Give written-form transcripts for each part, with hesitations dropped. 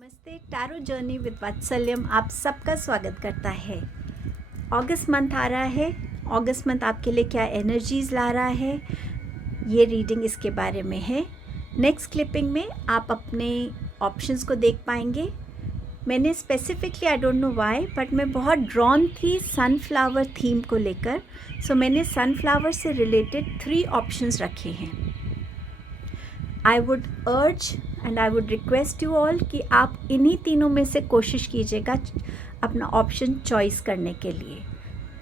नमस्ते, tarot journey with वात्सल्यम आप सबका स्वागत करता है। अगस्त मंथ आ रहा है। अगस्त मंथ आपके लिए क्या एनर्जीज़ ला रहा है, ये रीडिंग इसके बारे में है। नेक्स्ट क्लिपिंग में आप अपने ऑप्शंस को देख पाएंगे। मैंने specifically I don't know why but मैं बहुत ड्रॉन थी सनफ्लावर थीम को लेकर, सो मैंने सनफ्लावर से रिलेटेड 3 ऑप्शंस रखे हैं। आई वुड अर्ज and I would request you all कि आप इन्हीं तीनों में से कोशिश कीजिएगा अपना ऑप्शन चॉइस करने के लिए।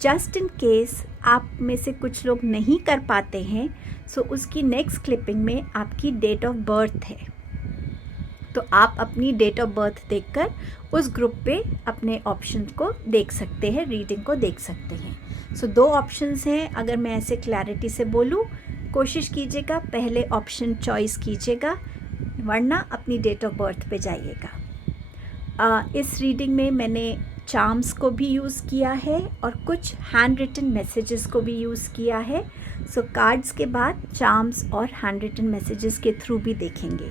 जस्ट इन केस आप में से कुछ लोग नहीं कर पाते हैं, सो उसकी नेक्स्ट क्लिपिंग में आपकी डेट ऑफ बर्थ है, तो आप अपनी डेट ऑफ बर्थ देखकर उस ग्रुप पे अपने ऑप्शन को देख सकते हैं, रीडिंग को देख सकते हैं। सो 2 ऑप्शंस हैं। अगर मैं ऐसे क्लैरिटी से बोलूँ, कोशिश कीजिएगा पहले ऑप्शन चॉइस कीजिएगा, वरना अपनी डेट ऑफ बर्थ पे जाइएगा। इस रीडिंग में मैंने चार्म्स को भी यूज़ किया है और कुछ हैंड रिटन मैसेजेस को भी यूज़ किया है। सो कार्ड्स के बाद चार्म्स और हैंड रिटन मैसेजेस के थ्रू भी देखेंगे।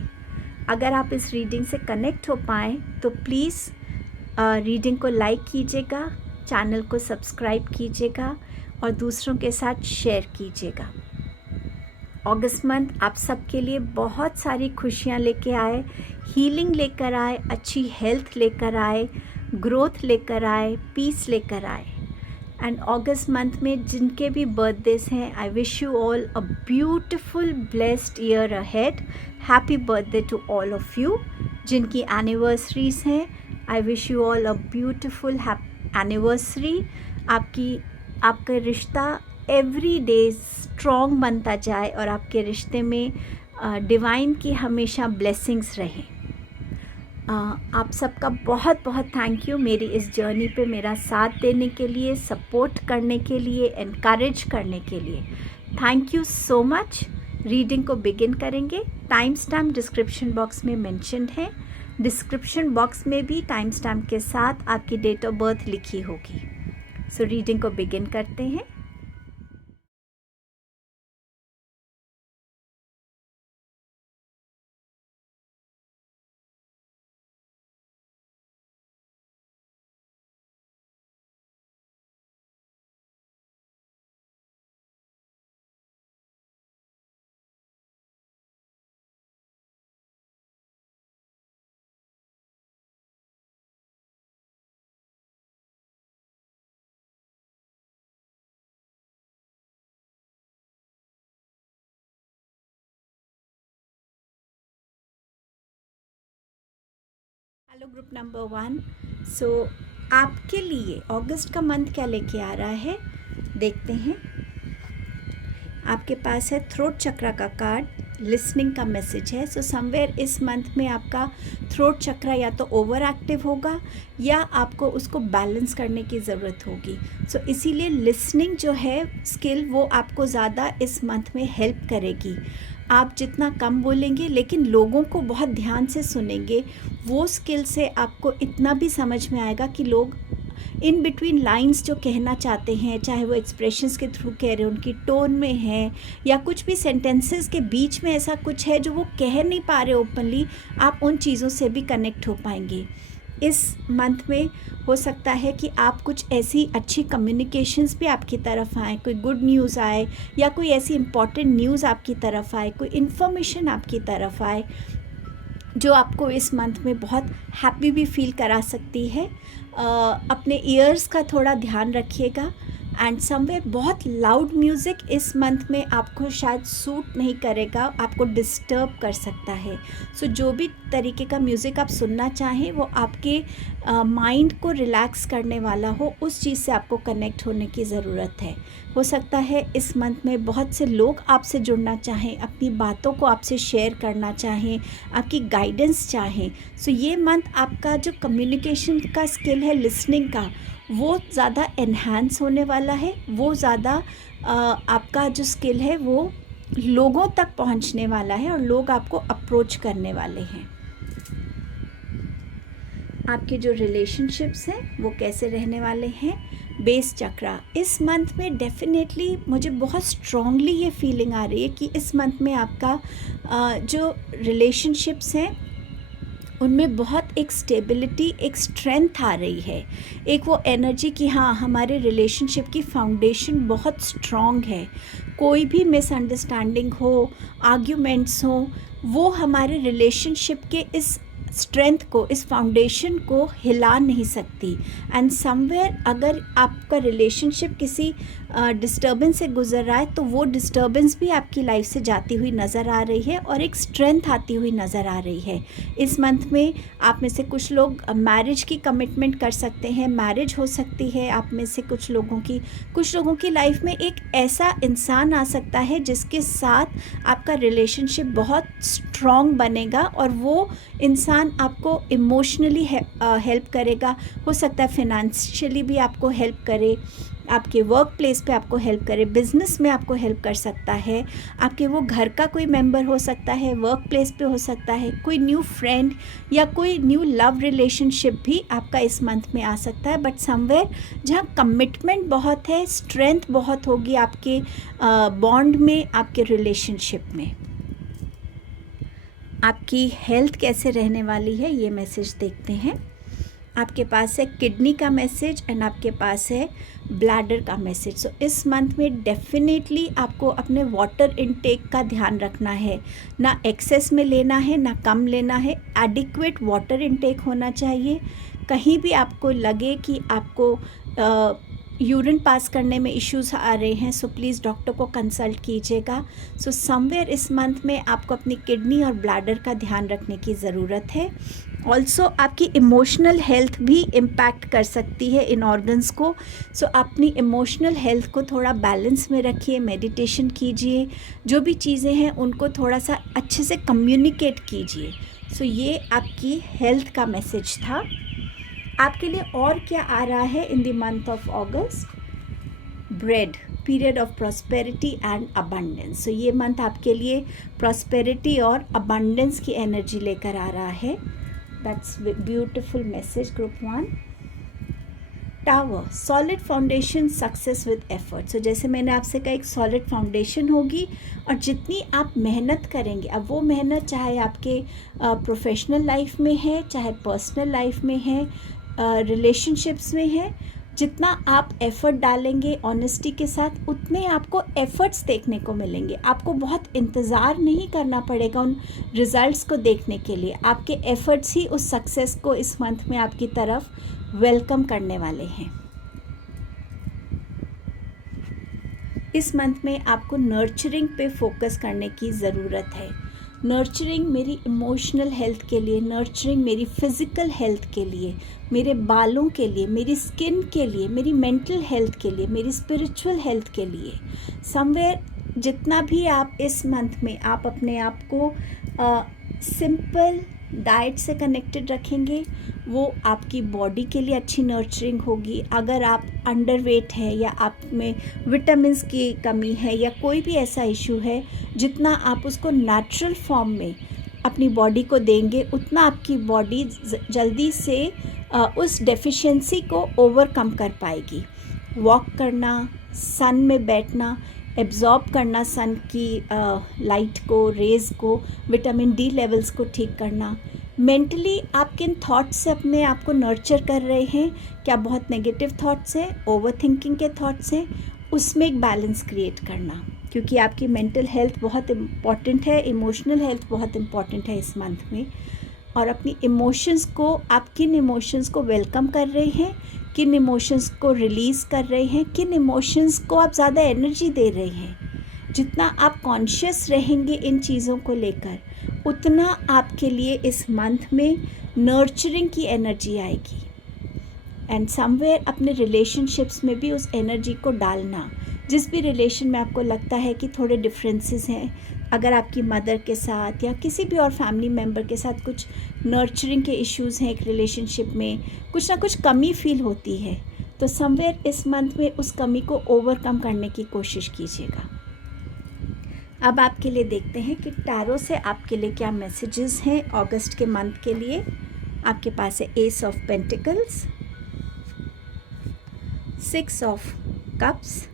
अगर आप इस रीडिंग से कनेक्ट हो पाएँ तो प्लीज़ रीडिंग को लाइक कीजिएगा, चैनल को सब्सक्राइब कीजिएगा और दूसरों के साथ शेयर कीजिएगा। अगस्त मंथ आप सबके लिए बहुत सारी खुशियाँ लेके आए, हीलिंग लेकर आए, अच्छी हेल्थ लेकर आए, ग्रोथ लेकर आए, पीस लेकर आए। एंड अगस्त मंथ में जिनके भी बर्थडेज हैं, I wish you all a beautiful blessed year ahead. Happy birthday to all of you. जिनकी एनिवर्सरीज हैं, I wish you all a beautiful anniversary. आपका रिश्ता एवरी डे स्ट्रॉन्ग बनता जाए और आपके रिश्ते में डिवाइन की हमेशा ब्लेसिंग्स रहें। आप सबका बहुत बहुत थैंक यू मेरी इस जर्नी पे मेरा साथ देने के लिए, सपोर्ट करने के लिए, एनकरेज करने के लिए। Thank you so much. Reading को बिगिन करेंगे। टाइम स्टैम्प डिस्क्रिप्शन बॉक्स में मेंशन्ड है। डिस्क्रिप्शन बॉक्स में भी टाइम स्टैम्प के साथ आपकी डेट ऑफ बर्थ लिखी होगी। सो रीडिंग को बिगिन करते हैं। Hello group number 1। सो आपके लिए अगस्त का मंथ क्या लेके आ रहा है देखते हैं। आपके पास है थ्रोट चक्रा का कार्ड, लिसनिंग का मैसेज है। सो समवेयर इस मंथ में आपका थ्रोट चक्रा या तो ओवर एक्टिव होगा या आपको उसको बैलेंस करने की ज़रूरत होगी। सो इसीलिए लिसनिंग जो है स्किल, वो आपको ज़्यादा इस मंथ में हेल्प करेगी। आप जितना कम बोलेंगे लेकिन लोगों को बहुत ध्यान से सुनेंगे, वो स्किल से आपको इतना भी समझ में आएगा कि लोग इन बिटवीन लाइंस जो कहना चाहते हैं, चाहे वो एक्सप्रेशंस के थ्रू कह रहे हैं, उनकी टोन में है, या कुछ भी सेंटेंसेस के बीच में ऐसा कुछ है जो वो कह नहीं पा रहे ओपनली, आप उन चीज़ों से भी कनेक्ट हो पाएंगे। इस मंथ में हो सकता है कि आप कुछ ऐसी अच्छी कम्युनिकेशंस भी आपकी तरफ आए, कोई गुड न्यूज़ आए या कोई ऐसी इम्पॉर्टेंट न्यूज़ आपकी तरफ आए, कोई इन्फॉर्मेशन आपकी तरफ आए जो आपको इस मंथ में बहुत हैप्पी भी फील करा सकती है। अपने ईयर्स का थोड़ा ध्यान रखिएगा। एंड समवेयर बहुत लाउड म्यूज़िक इस मंथ में आपको शायद सूट नहीं करेगा, आपको डिस्टर्ब कर सकता है। सो जो भी तरीके का म्यूज़िक आप सुनना चाहें वो आपके माइंड को रिलैक्स करने वाला हो, उस चीज़ से आपको कनेक्ट होने की ज़रूरत है। हो सकता है इस मंथ में बहुत से लोग आपसे जुड़ना चाहें, अपनी बातों को आपसे शेयर करना चाहें, आपकी गाइडेंस चाहें। सो ये मंथ आपका जो कम्युनिकेशन का स्किल है, लिसनिंग का, वो ज़्यादा एनहांस होने वाला है। वो ज़्यादा आपका जो स्किल है वो लोगों तक पहुंचने वाला है और लोग आपको अप्रोच करने वाले हैं। आपके जो रिलेशनशिप्स हैं वो कैसे रहने वाले हैं। बेस चक्रा इस मंथ में डेफिनेटली मुझे बहुत स्ट्रॉन्गली ये फीलिंग आ रही है कि इस मंथ में आपका जो रिलेशनशिप्स हैं उनमें बहुत एक स्टेबिलिटी, एक स्ट्रेंथ आ रही है, एक वो एनर्जी कि हाँ, हमारे रिलेशनशिप की फाउंडेशन बहुत स्ट्रॉन्ग है। कोई भी मिसअंडरस्टैंडिंग हो, आर्ग्यूमेंट्स हो, वो हमारे रिलेशनशिप के इस स्ट्रेंथ को, इस फाउंडेशन को हिला नहीं सकती। एंड समवेयर अगर आपका रिलेशनशिप किसी डिस्टर्बेंस से गुजर रहा है, तो वो डिस्टर्बेंस भी आपकी लाइफ से जाती हुई नज़र आ रही है और एक स्ट्रेंथ आती हुई नज़र आ रही है। इस मंथ में आप में से कुछ लोग मैरिज की कमिटमेंट कर सकते हैं, मैरिज हो सकती है आप में से कुछ लोगों की लाइफ में एक ऐसा इंसान आ सकता है जिसके साथ आपका रिलेशनशिप बहुत स्ट्रॉन्ग बनेगा और वो इंसान आपको इमोशनली हेल्प करेगा। हो सकता है फिनेंशियली भी आपको हेल्प करे, आपके वर्क प्लेस पे आपको हेल्प करे, बिजनेस में आपको हेल्प कर सकता है, आपके वो घर का कोई मेंबर हो सकता है, वर्क प्लेस पे हो सकता है, कोई न्यू फ्रेंड या कोई न्यू लव रिलेशनशिप भी आपका इस मंथ में आ सकता है। बट समवेयर जहाँ कमिटमेंट बहुत है, स्ट्रेंथ बहुत होगी आपके बॉन्ड में, आपके रिलेशनशिप में। आपकी हेल्थ कैसे रहने वाली है, ये मैसेज देखते हैं। आपके पास है किडनी का मैसेज एंड आपके पास है ब्लैडर का मैसेज। सो इस मंथ में डेफिनेटली आपको अपने वाटर इनटेक का ध्यान रखना है, ना एक्सेस में लेना है ना कम लेना है, एडिक्वेट वाटर इनटेक होना चाहिए। कहीं भी आपको लगे कि आपको यूरिन पास करने में इश्यूज आ रहे हैं, सो प्लीज़ डॉक्टर को कंसल्ट कीजिएगा। सो समवेयर इस मंथ में आपको अपनी किडनी और ब्लैडर का ध्यान रखने की ज़रूरत है। ऑल्सो आपकी इमोशनल हेल्थ भी इम्पैक्ट कर सकती है इन ऑर्गन्स को। सो अपनी इमोशनल हेल्थ को थोड़ा बैलेंस में रखिए, मेडिटेशन कीजिए, जो भी चीज़ें हैं उनको थोड़ा सा अच्छे से कम्युनिकेट कीजिए। सो ये आपकी हेल्थ का मैसेज था। आपके लिए और क्या आ रहा है in the month of August? Bread, period of prosperity and abundance. So ये मंथ आपके लिए प्रॉस्पेरिटी और अबंडेंस की एनर्जी लेकर आ रहा है। That's beautiful message group 1। Tower, solid foundation, success with effort. So जैसे मैंने आपसे कहा, एक सॉलिड फाउंडेशन होगी और जितनी आप मेहनत करेंगे, अब वो मेहनत चाहे आपके प्रोफेशनल लाइफ में है, चाहे पर्सनल लाइफ में है, रिलेशनशिप्स में है, जितना आप एफ़र्ट डालेंगे ऑनेस्टी के साथ, उतने आपको एफ़र्ट्स देखने को मिलेंगे। आपको बहुत इंतज़ार नहीं करना पड़ेगा उन रिज़ल्ट्स को देखने के लिए। आपके एफ़र्ट्स ही उस सक्सेस को इस मंथ में आपकी तरफ वेलकम करने वाले हैं। इस मंथ में आपको नर्चरिंग पे फोकस करने की ज़रूरत है। नर्चरिंग मेरी इमोशनल हेल्थ के लिए, नर्चरिंग मेरी फिज़िकल हेल्थ के लिए, मेरे बालों के लिए, मेरी स्किन के लिए, मेरी मेंटल हेल्थ के लिए, मेरी स्पिरिचुअल हेल्थ के लिए। समवेयर जितना भी आप इस मंथ में आप अपने आप को सिंपल डाइट से कनेक्टेड रखेंगे, वो आपकी बॉडी के लिए अच्छी नर्चरिंग होगी। अगर आप अंडरवेट है या आप में विटामिन्स की कमी है या कोई भी ऐसा इशू है, जितना आप उसको नेचुरल फॉर्म में अपनी बॉडी को देंगे, उतना आपकी बॉडी जल्दी से उस डेफिशिएंसी को ओवरकम कर पाएगी। वॉक करना, सन में बैठना, एब्जॉर्ब करना सन की लाइट को, रेज़ को, विटामिन डी लेवल्स को ठीक करना। मेंटली आप किन थॉट्स से अपने आप को नर्चर कर रहे हैं, क्या बहुत नेगेटिव थॉट्स हैं, ओवर थिंकिंग के थॉट्स हैं, उसमें एक बैलेंस क्रिएट करना, क्योंकि आपकी मेंटल हेल्थ बहुत इम्पॉर्टेंट है, इमोशनल हेल्थ बहुत इम्पॉर्टेंट है इस मंथ में। और अपनी इमोशंस को, आप किन इमोशंस को वेलकम कर रहे हैं, किन इमोशंस को रिलीज़ कर रहे हैं, किन इमोशंस को आप ज़्यादा एनर्जी दे रहे हैं। जितना आप कॉन्शियस रहेंगे इन चीज़ों को लेकर, उतना आपके लिए इस मंथ में नर्चरिंग की एनर्जी आएगी। एंड समवेयर अपने रिलेशनशिप्स में भी उस एनर्जी को डालना। जिस भी रिलेशन में आपको लगता है कि थोड़े डिफरेंसेस हैं, अगर आपकी मदर के साथ या किसी भी और फैमिली मेम्बर के साथ कुछ नर्चरिंग के इश्यूज़ हैं, एक रिलेशनशिप में कुछ ना कुछ कमी फील होती है, तो समवेयर इस मंथ में उस कमी को ओवरकम करने की कोशिश कीजिएगा। अब आपके लिए देखते हैं कि टैरो से आपके लिए क्या मैसेजेस हैं अगस्त के मंथ के लिए। आपके पास है S of pentacles, 6 of cups,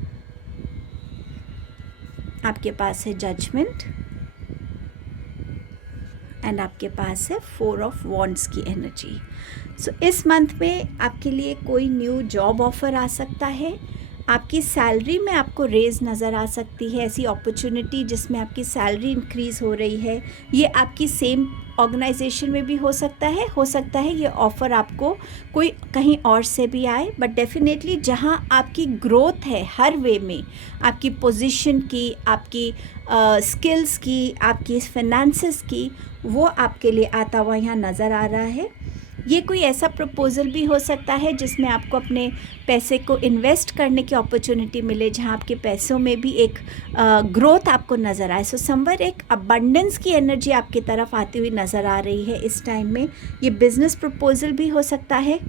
आपके पास है जजमेंट, एंड आपके पास है 4 ऑफ वॉन्ड्स की एनर्जी। सो इस मंथ में आपके लिए कोई न्यू जॉब ऑफ़र आ सकता है, आपकी सैलरी में आपको रेज़ नज़र आ सकती है, ऐसी अपॉर्चुनिटी जिसमें आपकी सैलरी इंक्रीज़ हो रही है। ये आपकी सेम ऑर्गेनाइजेशन में भी हो सकता है ये ऑफ़र आपको कोई कहीं और से भी आए, बट डेफिनेटली जहाँ आपकी ग्रोथ है हर वे में, आपकी पोजीशन की, आपकी स्किल्स की, आपकी फाइनेंसेस की, वो आपके लिए आता हुआ यहाँ नज़र आ रहा है। ये कोई ऐसा प्रपोज़ल भी हो सकता है जिसमें आपको अपने पैसे को इन्वेस्ट करने की अपॉर्चुनिटी मिले, जहाँ आपके पैसों में भी एक ग्रोथ आपको नज़र आए। सो समवेयर एक अबंडेंस की एनर्जी आपकी तरफ आती हुई नज़र आ रही है इस टाइम में। ये बिज़नेस प्रपोज़ल भी हो सकता है।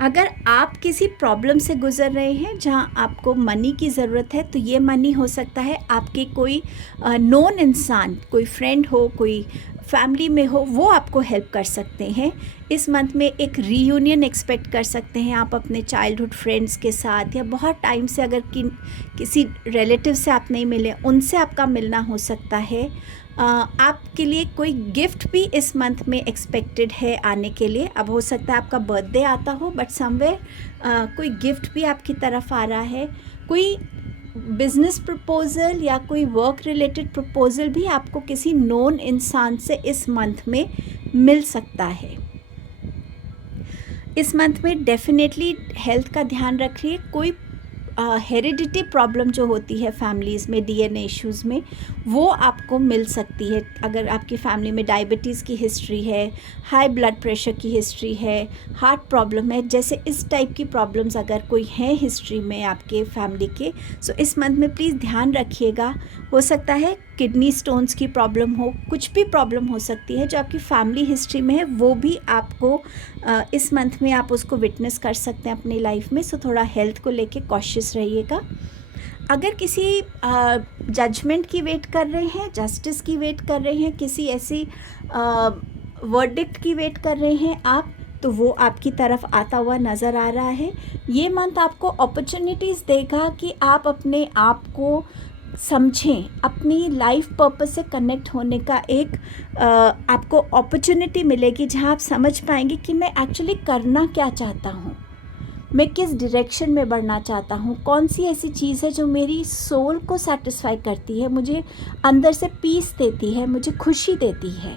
अगर आप किसी प्रॉब्लम से गुज़र रहे हैं जहां आपको मनी की ज़रूरत है, तो ये मनी हो सकता है आपके कोई नोन इंसान, कोई फ्रेंड हो, कोई फैमिली में हो, वो आपको हेल्प कर सकते हैं। इस मंथ में एक रीयूनियन एक्सपेक्ट कर सकते हैं आप अपने चाइल्डहुड फ्रेंड्स के साथ, या बहुत टाइम से अगर किसी रिलेटिव से आप नहीं मिले, उनसे आपका मिलना हो सकता है। आपके लिए कोई गिफ्ट भी इस मंथ में एक्सपेक्टेड है आने के लिए। अब हो सकता है आपका बर्थडे आता हो, बट समवेयर कोई गिफ्ट भी आपकी तरफ आ रहा है। कोई बिज़नेस प्रपोज़ल या कोई वर्क रिलेटेड प्रपोज़ल भी आपको किसी नोन इंसान से इस मंथ में मिल सकता है। इस मंथ में डेफिनेटली हेल्थ का ध्यान रखिए। कोई हेरिडिटी प्रॉब्लम जो होती है फैमिलीज़ में, डीएनए इश्यूज़ में, वो आपको मिल सकती है। अगर आपकी फैमिली में डायबिटीज़ की हिस्ट्री है, हाई ब्लड प्रेशर की हिस्ट्री है, हार्ट प्रॉब्लम है, जैसे इस टाइप की प्रॉब्लम्स अगर कोई है हिस्ट्री में आपके फैमिली के, सो इस मंथ में प्लीज़ ध्यान रखिएगा। हो सकता है किडनी स्टोन्स की प्रॉब्लम हो, कुछ भी प्रॉब्लम हो सकती है जो आपकी फैमिली हिस्ट्री में है, वो भी आपको इस मंथ में आप उसको विटनेस कर सकते हैं अपनी लाइफ में। सो थोड़ा हेल्थ को लेके कॉशियस रहिएगा। अगर किसी जजमेंट की वेट कर रहे हैं, जस्टिस की वेट कर रहे हैं, किसी ऐसी वर्डिक्ट की वेट कर रहे हैं आप, तो वो आपकी तरफ आता हुआ नज़र आ रहा है। ये मंथ आपको अपॉर्चुनिटीज़ देगा कि आप अपने आप को समझें, अपनी लाइफ पर्पस से कनेक्ट होने का एक आपको अपॉर्चुनिटी मिलेगी, जहां आप समझ पाएंगे कि मैं एक्चुअली करना क्या चाहता हूं, मैं किस डायरेक्शन में बढ़ना चाहता हूं, कौन सी ऐसी चीज़ है जो मेरी सोल को सेटिस्फाई करती है, मुझे अंदर से पीस देती है, मुझे खुशी देती है।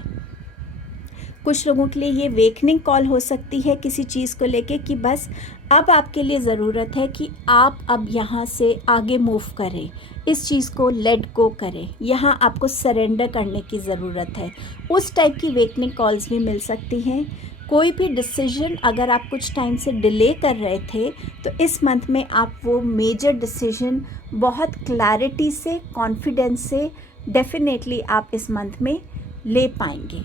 कुछ लोगों के लिए ये वेकनिंग कॉल हो सकती है किसी चीज़ को लेके कि बस अब आपके लिए ज़रूरत है कि आप अब यहाँ से आगे मूव करें, इस चीज़ को लेट गो करें, यहाँ आपको सरेंडर करने की ज़रूरत है। उस टाइप की वेकनिंग कॉल्स भी मिल सकती हैं। कोई भी डिसीजन अगर आप कुछ टाइम से डिले कर रहे थे, तो इस मंथ में आप वो मेजर डिसीजन बहुत क्लैरिटी से, कॉन्फिडेंस से डेफिनेटली आप इस मंथ में ले पाएंगे।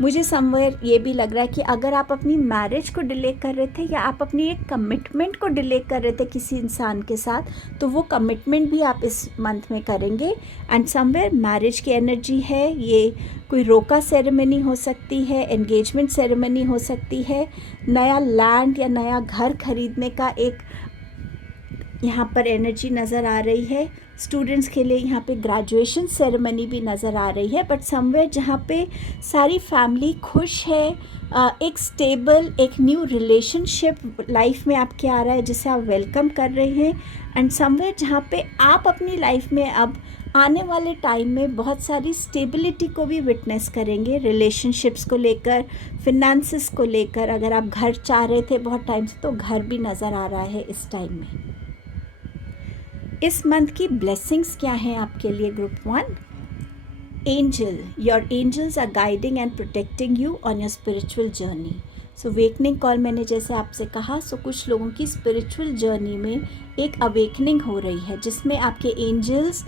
मुझे समवेयर ये भी लग रहा है कि अगर आप अपनी मैरिज को डिले कर रहे थे, या आप अपनी एक कमिटमेंट को डिले कर रहे थे किसी इंसान के साथ, तो वो कमिटमेंट भी आप इस मंथ में करेंगे। एंड समवेयर मैरिज की एनर्जी है। ये कोई रोका सेरेमनी हो सकती है, एंगेजमेंट सेरेमनी हो सकती है, नया लैंड या नया घर खरीदने का एक यहाँ पर एनर्जी नज़र आ रही है। स्टूडेंट्स के लिए यहाँ पे ग्रेजुएशन सेरेमनी भी नज़र आ रही है, बट समवेयर जहाँ पे सारी फैमिली खुश है, एक स्टेबल, एक न्यू रिलेशनशिप लाइफ में आपके आ रहा है जिसे आप वेलकम कर रहे हैं। एंड समवेयर जहाँ पे आप अपनी लाइफ में अब आने वाले टाइम में बहुत सारी स्टेबिलिटी को भी विटनेस करेंगे, रिलेशनशिप्स को लेकर, फिनेंसेस को लेकर। अगर आप घर चाह रहे थे बहुत टाइम से, तो घर भी नज़र आ रहा है इस टाइम में। इस मंथ की ब्लेसिंग्स क्या हैं आपके लिए group 1? Angel, your angels are guiding and protecting you on your spiritual journey. So wakening call मैंने जैसे आपसे कहा, सो कुछ लोगों की स्पिरिचुअल जर्नी में एक अवेकनिंग हो रही है, जिसमें आपके एंजल्स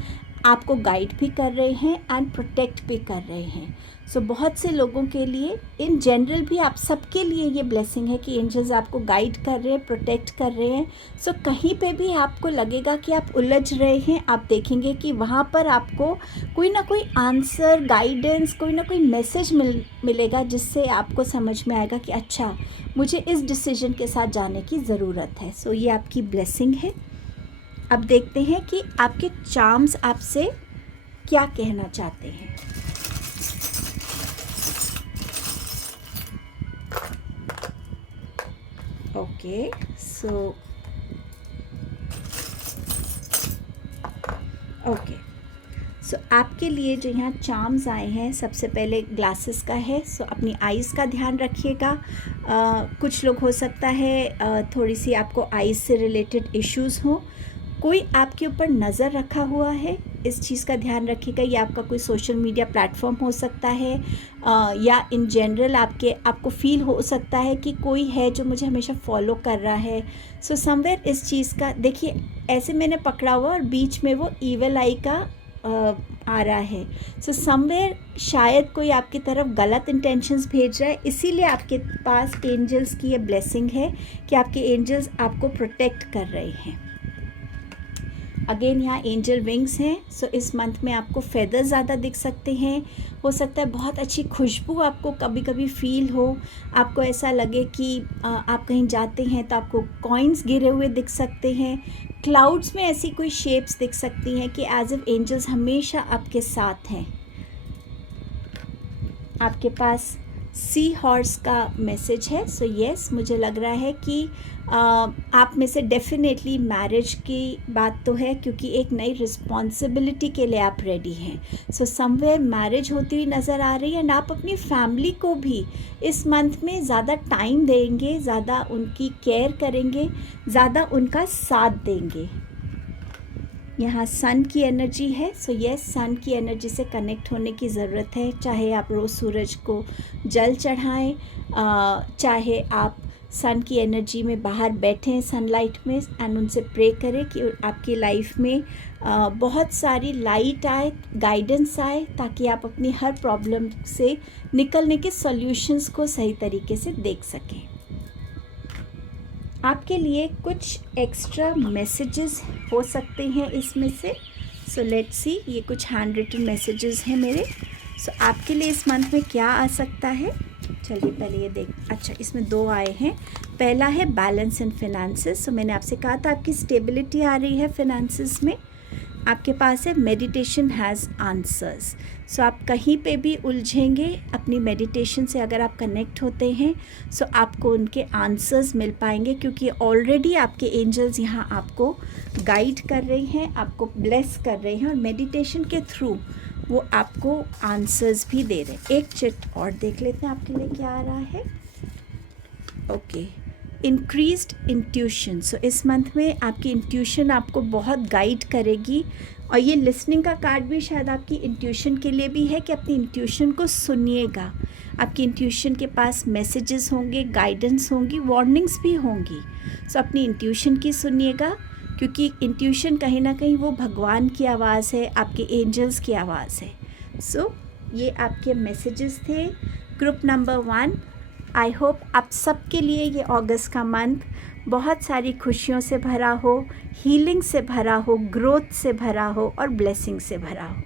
आपको गाइड भी कर रहे हैं एंड प्रोटेक्ट भी कर रहे हैं। सो बहुत से लोगों के लिए, इन जनरल भी आप सबके लिए ये ब्लेसिंग है कि एंजल्स आपको गाइड कर रहे हैं, प्रोटेक्ट कर रहे हैं। सो कहीं पे भी आपको लगेगा कि आप उलझ रहे हैं, आप देखेंगे कि वहाँ पर आपको कोई ना कोई आंसर, गाइडेंस, कोई ना कोई मैसेज मिलेगा, जिससे आपको समझ में आएगा कि अच्छा, मुझे इस डिसीजन के साथ जाने की ज़रूरत है। सो ये आपकी ब्लेसिंग है। अब देखते हैं कि आपके चार्म्स आपसे क्या कहना चाहते हैं। ओके, सो ओके, सो आपके लिए जो यहाँ चार्म्स आए हैं, सबसे पहले ग्लासेस का है। सो अपनी आइज़ का ध्यान रखिएगा। कुछ लोग हो सकता है थोड़ी सी आपको आइज़ से रिलेटेड इश्यूज़ हों, कोई आपके ऊपर नज़र रखा हुआ है, इस चीज़ का ध्यान रखिएगा। ये आपका कोई सोशल मीडिया प्लेटफॉर्म हो सकता है, या इन जनरल आपको फील हो सकता है कि कोई है जो मुझे हमेशा फॉलो कर रहा है। सो समवेयर इस चीज़ का देखिए, ऐसे मैंने पकड़ा हुआ और बीच में वो ईवल आई का आ रहा है। सो समवेयर शायद कोई आपकी तरफ गलत इंटेंशंस भेज रहा है, इसीलिए आपके पास एंजल्स की ये ब्लेसिंग है कि आपके एंजल्स आपको प्रोटेक्ट कर रहे हैं। अगेन यहाँ एंजल विंग्स हैं। सो इस मंथ में आपको फेदर ज़्यादा दिख सकते हैं। हो सकता है बहुत अच्छी खुशबू आपको कभी कभी फील हो, आपको ऐसा लगे कि आप कहीं जाते हैं तो आपको कॉइन्स गिरे हुए दिख सकते हैं। क्लाउड्स में ऐसी कोई शेप्स दिख सकती हैं कि एज इफ एंजल्स हमेशा आपके साथ हैं। आपके पास सी हॉर्स का मैसेज है। सो यस, मुझे लग रहा है कि आप में से डेफिनेटली मैरिज की बात तो है, क्योंकि एक नई रिस्पॉन्सिबिलिटी के लिए आप रेडी हैं। सो समवेयर मैरिज होती हुई नज़र आ रही है, एंड आप अपनी फैमिली को भी इस मंथ में ज़्यादा टाइम देंगे, ज़्यादा उनकी केयर करेंगे, ज़्यादा उनका साथ देंगे। यहाँ सन की एनर्जी है। सो यस, सन की एनर्जी से कनेक्ट होने की ज़रूरत है। चाहे आप रोज़ सूरज को जल चढ़ाएं, चाहे आप सन की एनर्जी में बाहर बैठें सनलाइट में, एंड उनसे प्रे करें कि आपकी लाइफ में बहुत सारी लाइट आए, गाइडेंस आए, ताकि आप अपनी हर प्रॉब्लम से निकलने के सॉल्यूशंस को सही तरीके से देख सकें। आपके लिए कुछ एक्स्ट्रा मैसेजेस हो सकते हैं इसमें से। सो लेट्स सी, ये कुछ हैंड रिटन मैसेजेस हैं मेरे। सो आपके लिए इस मंथ में क्या आ सकता है, चलिए पहले ये अच्छा, इसमें 2 आए हैं। पहला है बैलेंस इन फिनेंसेस। सो मैंने आपसे कहा था आपकी स्टेबिलिटी आ रही है फिनेंसेस में। आपके पास है मेडिटेशन हैज़ आंसर्स। सो आप कहीं पे भी उलझेंगे, अपनी मेडिटेशन से अगर आप कनेक्ट होते हैं, सो आपको उनके आंसर्स मिल पाएंगे, क्योंकि ऑलरेडी आपके एंजल्स यहाँ आपको गाइड कर रहे हैं, आपको ब्लेस कर रहे हैं, और मेडिटेशन के थ्रू वो आपको आंसर्स भी दे रहे हैं। एक चिट और देख लेते हैं आपके लिए क्या आ रहा है। Okay, increased intuition. सो इस मंथ में आपकी इंट्यूशन आपको बहुत गाइड करेगी, और ये लिसनिंग का कार्ड भी शायद आपकी इंट्यूशन के लिए भी है कि अपनी इंट्यूशन को सुनिएगा। आपकी इंट्यूशन के पास मैसेजेस होंगे, गाइडेंस होंगी, वार्निंग्स भी होंगी। सो अपनी इंट्यूशन की सुनिएगा, क्योंकि इंट्यूशन कहीं ना कहीं वो भगवान की आवाज़ है, आपके एंजल्स की आवाज़ है। सो ये आपके मैसेजेस थे ग्रुप नंबर 1। आई होप आप सबके लिए ये अगस्त का मंथ बहुत सारी खुशियों से भरा हो, हीलिंग से भरा हो, ग्रोथ से भरा हो, और ब्लेसिंग से भरा हो।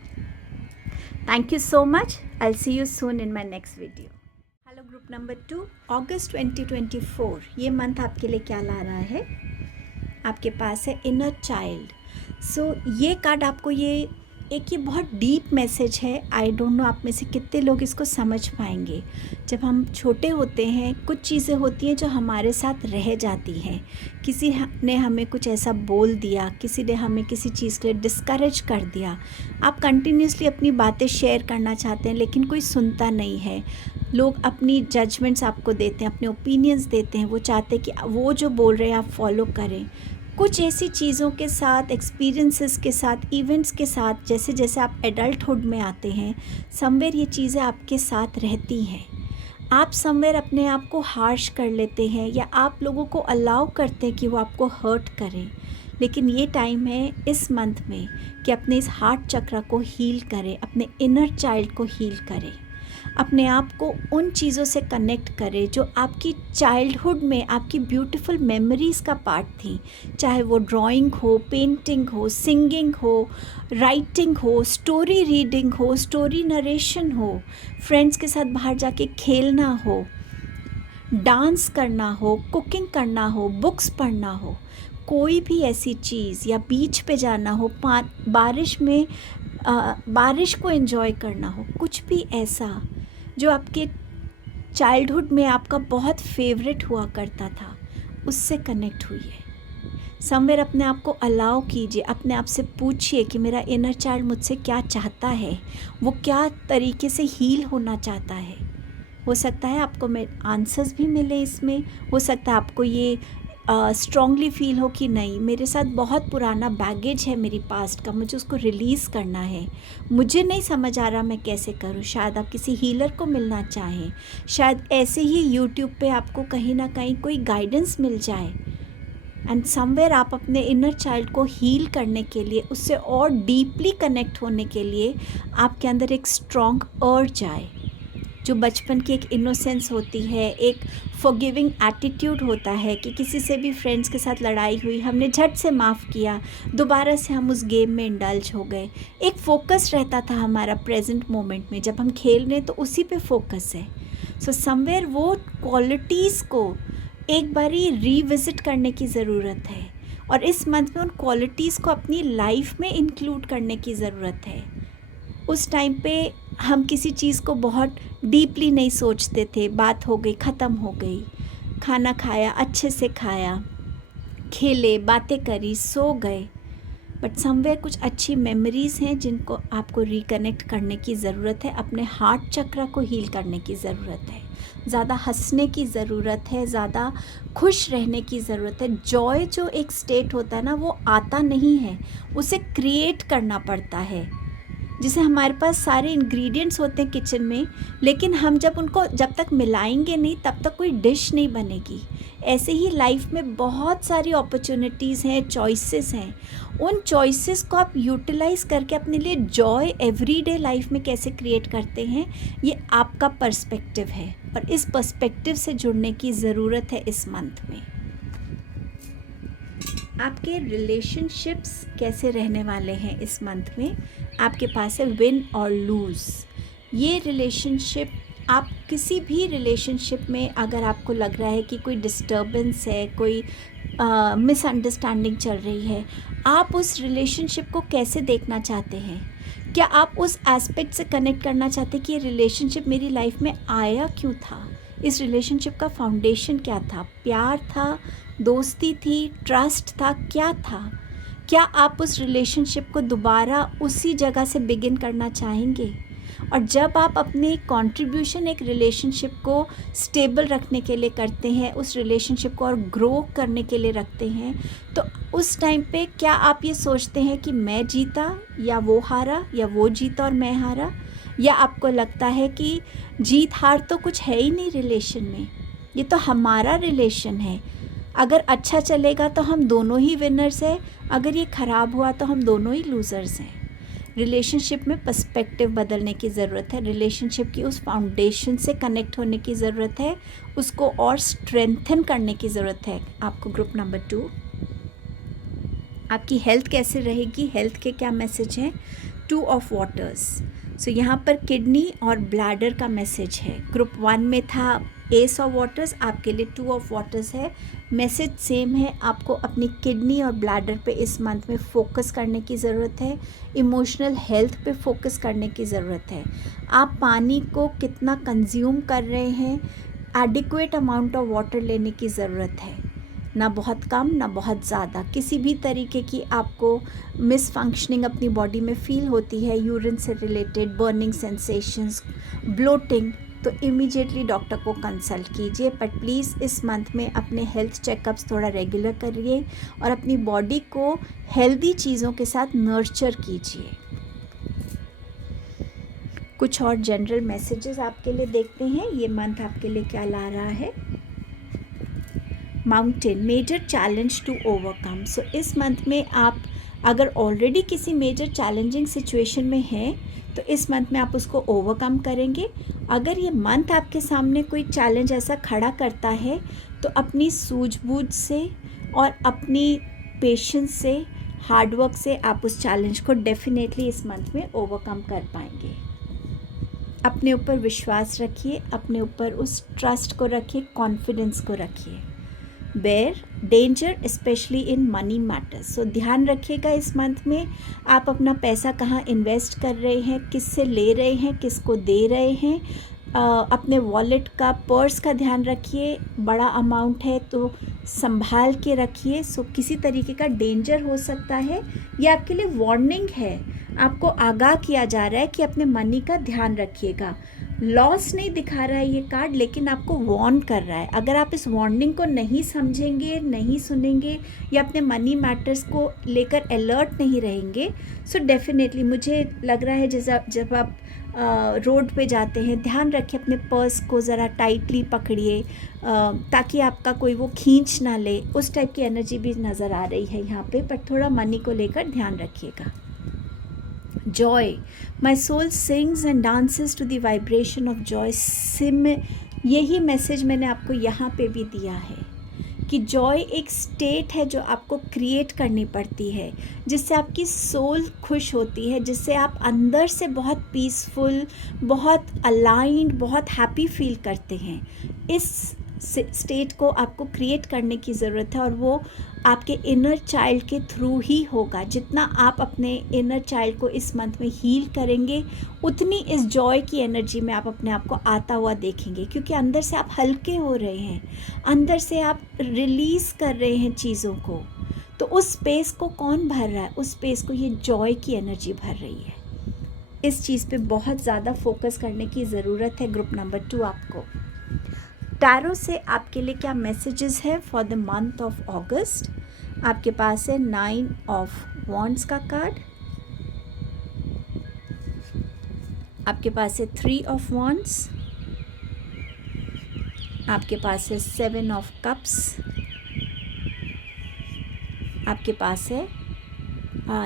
Thank you so much. I will see you soon in my next video. Hello group number 2, अगस्त 2024 ये मंथ आपके लिए क्या ला रहा है। आपके पास है इनर चाइल्ड। सो ये कार्ड आपको ये बहुत डीप मैसेज है। आई डोंट नो आप में से कितने लोग इसको समझ पाएंगे। जब हम छोटे होते हैं, कुछ चीज़ें होती हैं जो हमारे साथ रह जाती हैं। किसी ने हमें कुछ ऐसा बोल दिया, किसी ने हमें किसी चीज़ के लिए डिस्करेज कर दिया। आप कंटिन्यूसली अपनी बातें शेयर करना चाहते हैं, लेकिन कोई सुनता नहीं है। लोग अपनी जजमेंट्स आपको देते हैं, अपने ओपिनियंस देते हैं, वो चाहते हैं कि वो जो बोल रहे हैं आप फॉलो करें। कुछ ऐसी चीज़ों के साथ, एक्सपीरियंसेस के साथ, इवेंट्स के साथ, जैसे जैसे आप एडल्टहुड में आते हैं, समवेयर ये चीज़ें आपके साथ रहती हैं। आप समवेयर अपने आप को हार्श कर लेते हैं, या आप लोगों को अलाउ करते हैं कि वो आपको हर्ट करें। लेकिन ये टाइम है इस मंथ में कि अपने इस हार्ट चक्र को हील करें, अपने इनर चाइल्ड को हील करें, अपने आप को उन चीज़ों से कनेक्ट करें जो आपकी चाइल्डहुड में आपकी ब्यूटीफुल मेमोरीज़ का पार्ट थी। चाहे वो ड्राइंग हो, पेंटिंग हो, सिंगिंग हो, राइटिंग हो, स्टोरी रीडिंग हो, स्टोरी नरेशन हो, फ्रेंड्स के साथ बाहर जाके खेलना हो, डांस करना हो, कुकिंग करना हो, बुक्स पढ़ना हो, कोई भी ऐसी चीज़, या बीच पे जाना हो, बारिश में बारिश को एंजॉय करना हो, कुछ भी ऐसा जो आपके चाइल्डहुड में आपका बहुत फेवरेट हुआ करता था, उससे कनेक्ट हुइए। समवेयर अपने आप को अलाउ कीजिए, अपने आप से पूछिए कि मेरा इनर चाइल्ड मुझसे क्या चाहता है, वो क्या तरीके से हील होना चाहता है। हो सकता है आपको आंसर्स भी मिले इसमें, हो सकता है आपको ये स्ट्रांगली फील हो कि नहीं, मेरे साथ बहुत पुराना बैगेज है मेरी पास्ट का, मुझे उसको रिलीज़ करना है, मुझे नहीं समझ आ रहा मैं कैसे करूं। शायद आप किसी हीलर को मिलना चाहें, शायद ऐसे ही यूट्यूब पे आपको कहीं ना कहीं कोई गाइडेंस मिल जाए। एंड समवेयर आप अपने इनर चाइल्ड को हील करने के लिए, उससे और डीपली कनेक्ट होने के लिए आपके अंदर एक स्ट्रॉन्ग अर्ज आए, जो बचपन की एक इनोसेंस होती है, एक फॉरगिविंग एटीट्यूड होता है कि किसी से भी फ्रेंड्स के साथ लड़ाई हुई, हमने झट से माफ़ किया, दोबारा से हम उस गेम में इंडल्ज हो गए। एक फोकस रहता था हमारा प्रेजेंट मोमेंट में, जब हम खेल रहे हैं तो उसी पे फोकस है। सो समवेयर वो क्वालिटीज़ को एक बारी रिविज़िट करने की ज़रूरत है, और इस मंथ में उन क्वालिटीज़ को अपनी लाइफ में इंक्लूड करने की ज़रूरत है। उस टाइम पे हम किसी चीज़ को बहुत डीपली नहीं सोचते थे, बात हो गई, ख़त्म हो गई, खाना खाया, अच्छे से खाया, खेले, बातें करी, सो गए। बट समवेयर कुछ अच्छी मेमोरीज़ हैं जिनको आपको रिकनेक्ट करने की ज़रूरत है, अपने हार्ट चक्र को हील करने की ज़रूरत है, ज़्यादा हंसने की ज़रूरत है, ज़्यादा खुश रहने की ज़रूरत है। जॉय जो एक स्टेट होता है ना, वो आता नहीं है, उसे क्रिएट करना पड़ता है। जिसे हमारे पास सारे इंग्रेडिएंट्स होते हैं किचन में, लेकिन हम जब उनको जब तक मिलाएंगे नहीं तब तक कोई डिश नहीं बनेगी। ऐसे ही लाइफ में बहुत सारी अपॉर्चुनिटीज़ हैं, चॉइसेस हैं। उन चॉइसेस को आप यूटिलाइज़ करके अपने लिए जॉय एवरीडे लाइफ में कैसे क्रिएट करते हैं, ये आपका पर्सपेक्टिव है, और इस पर्सपेक्टिव से जुड़ने की ज़रूरत है इस मंथ में। आपके रिलेशनशिप्स कैसे रहने वाले हैं इस मंथ में? आपके पास है विन और लूज़। ये रिलेशनशिप, आप किसी भी रिलेशनशिप में अगर आपको लग रहा है कि कोई डिस्टर्बेंस है, कोई मिसअंडरस्टैंडिंग चल रही है, आप उस रिलेशनशिप को कैसे देखना चाहते हैं? क्या आप उस एस्पेक्ट से कनेक्ट करना चाहते हैं कि ये रिलेशनशिप मेरी लाइफ में आया क्यों था? इस रिलेशनशिप का फाउंडेशन क्या था? प्यार था, दोस्ती थी, ट्रस्ट था, क्या था? क्या आप उस रिलेशनशिप को दोबारा उसी जगह से बिगिन करना चाहेंगे? और जब आप अपने कंट्रीब्यूशन एक रिलेशनशिप को स्टेबल रखने के लिए करते हैं, उस रिलेशनशिप को और ग्रो करने के लिए रखते हैं, तो उस टाइम पे क्या आप ये सोचते हैं कि मैं जीता या वो हारा, या वो जीता और मैं हारा? या आपको लगता है कि जीत हार तो कुछ है ही नहीं रिलेशन में, ये तो हमारा रिलेशन है, अगर अच्छा चलेगा तो हम दोनों ही विनर्स हैं, अगर ये ख़राब हुआ तो हम दोनों ही लूज़र्स हैं। रिलेशनशिप में पर्सपेक्टिव बदलने की ज़रूरत है, रिलेशनशिप की उस फाउंडेशन से कनेक्ट होने की ज़रूरत है, उसको और स्ट्रेंथन करने की ज़रूरत है। आपको ग्रुप नंबर 2, आपकी हेल्थ कैसे रहेगी, हेल्थ के क्या मैसेज हैं? 2 ऑफ वाटर्स। सो यहाँ पर किडनी और ब्लैडर का मैसेज है। ग्रुप 1 में था एस ऑफ वाटर्स, आपके लिए 2 ऑफ वाटर्स है। मैसेज सेम है, आपको अपनी किडनी और ब्लैडर पे इस मंथ में फोकस करने की ज़रूरत है, इमोशनल हेल्थ पे फोकस करने की ज़रूरत है। आप पानी को कितना कंज्यूम कर रहे हैं, एडिक्वेट अमाउंट ऑफ वाटर लेने की ज़रूरत है, ना बहुत कम ना बहुत ज़्यादा। किसी भी तरीके की आपको मिसफंक्शनिंग अपनी बॉडी में फ़ील होती है, यूरिन से रिलेटेड, बर्निंग सेंसेशंस, ब्लोटिंग, तो इमीडिएटली डॉक्टर को कंसल्ट कीजिए। बट प्लीज़ इस मंथ में अपने हेल्थ चेकअप्स थोड़ा रेगुलर करिए और अपनी बॉडी को हेल्दी चीज़ों के साथ नर्चर कीजिए। कुछ और जनरल मैसेजेस आपके लिए देखते हैं, ये मंथ आपके लिए क्या ला रहा है। Mountain, major challenge to overcome. So इस मंथ में आप अगर ऑलरेडी किसी मेजर चैलेंजिंग सिचुएशन में हैं तो इस मंथ में आप उसको ओवरकम करेंगे। अगर ये मंथ आपके सामने कोई चैलेंज ऐसा खड़ा करता है तो अपनी सूझबूझ से और अपनी पेशेंस से, हार्डवर्क से आप उस चैलेंज को डेफिनेटली इस मंथ में ओवरकम कर पाएंगे। अपने ऊपर विश्वास रखिए, अपने ऊपर उस ट्रस्ट को रखिए, कॉन्फिडेंस को रखिए। Bear, danger especially in money matters. So ध्यान रखिएगा इस मंथ में आप अपना पैसा कहाँ इन्वेस्ट कर रहे हैं, किससे ले रहे हैं, किसको दे रहे हैं, अपने वॉलेट का, पर्स का ध्यान रखिए। बड़ा अमाउंट है तो संभाल के रखिए। सो किसी तरीके का डेंजर हो सकता है, ये आपके लिए वार्निंग है। आपको आगाह किया जा रहा है कि अपने मनी का ध्यान रखिएगा। लॉस नहीं दिखा रहा है ये कार्ड, लेकिन आपको वार्न कर रहा है। अगर आप इस वार्निंग को नहीं समझेंगे, नहीं सुनेंगे या अपने मनी मैटर्स को लेकर अलर्ट नहीं रहेंगे, सो डेफिनेटली मुझे लग रहा है जैसा जब आप रोड पे जाते हैं, ध्यान रखें अपने पर्स को ज़रा टाइटली पकड़िए ताकि आपका कोई वो खींच ना ले। उस टाइप की एनर्जी भी नज़र आ रही है यहाँ पे, पर थोड़ा मनी को लेकर ध्यान रखिएगा। Joy, my soul sings and dances to the vibration of joy. सिम, यही मैसेज मैंने आपको यहाँ पे भी दिया है कि जॉय एक स्टेट है जो आपको क्रिएट करनी पड़ती है, जिससे आपकी सोल खुश होती है, जिससे आप अंदर से बहुत पीसफुल, बहुत अलाइंड, बहुत हैप्पी फील करते हैं। इस स्टेट को आपको क्रिएट करने की ज़रूरत है और वो आपके इनर चाइल्ड के थ्रू ही होगा। जितना आप अपने इनर चाइल्ड को इस मंथ में हील करेंगे, उतनी इस जॉय की एनर्जी में आप अपने आप को आता हुआ देखेंगे, क्योंकि अंदर से आप हल्के हो रहे हैं, अंदर से आप रिलीज़ कर रहे हैं चीज़ों को। तो उस स्पेस को कौन भर रहा है? उस स्पेस को ये जॉय की एनर्जी भर रही है। इस चीज़ पे बहुत ज़्यादा फोकस करने की ज़रूरत है। ग्रुप नंबर 2 आपको टैरो से आपके लिए क्या मैसेजेस है फॉर द मंथ ऑफ अगस्त? आपके पास है 9 ऑफ वॉन्ड्स का कार्ड, आपके पास है 3 ऑफ वॉन्ड्स, आपके पास है 7 ऑफ कप्स, आपके पास है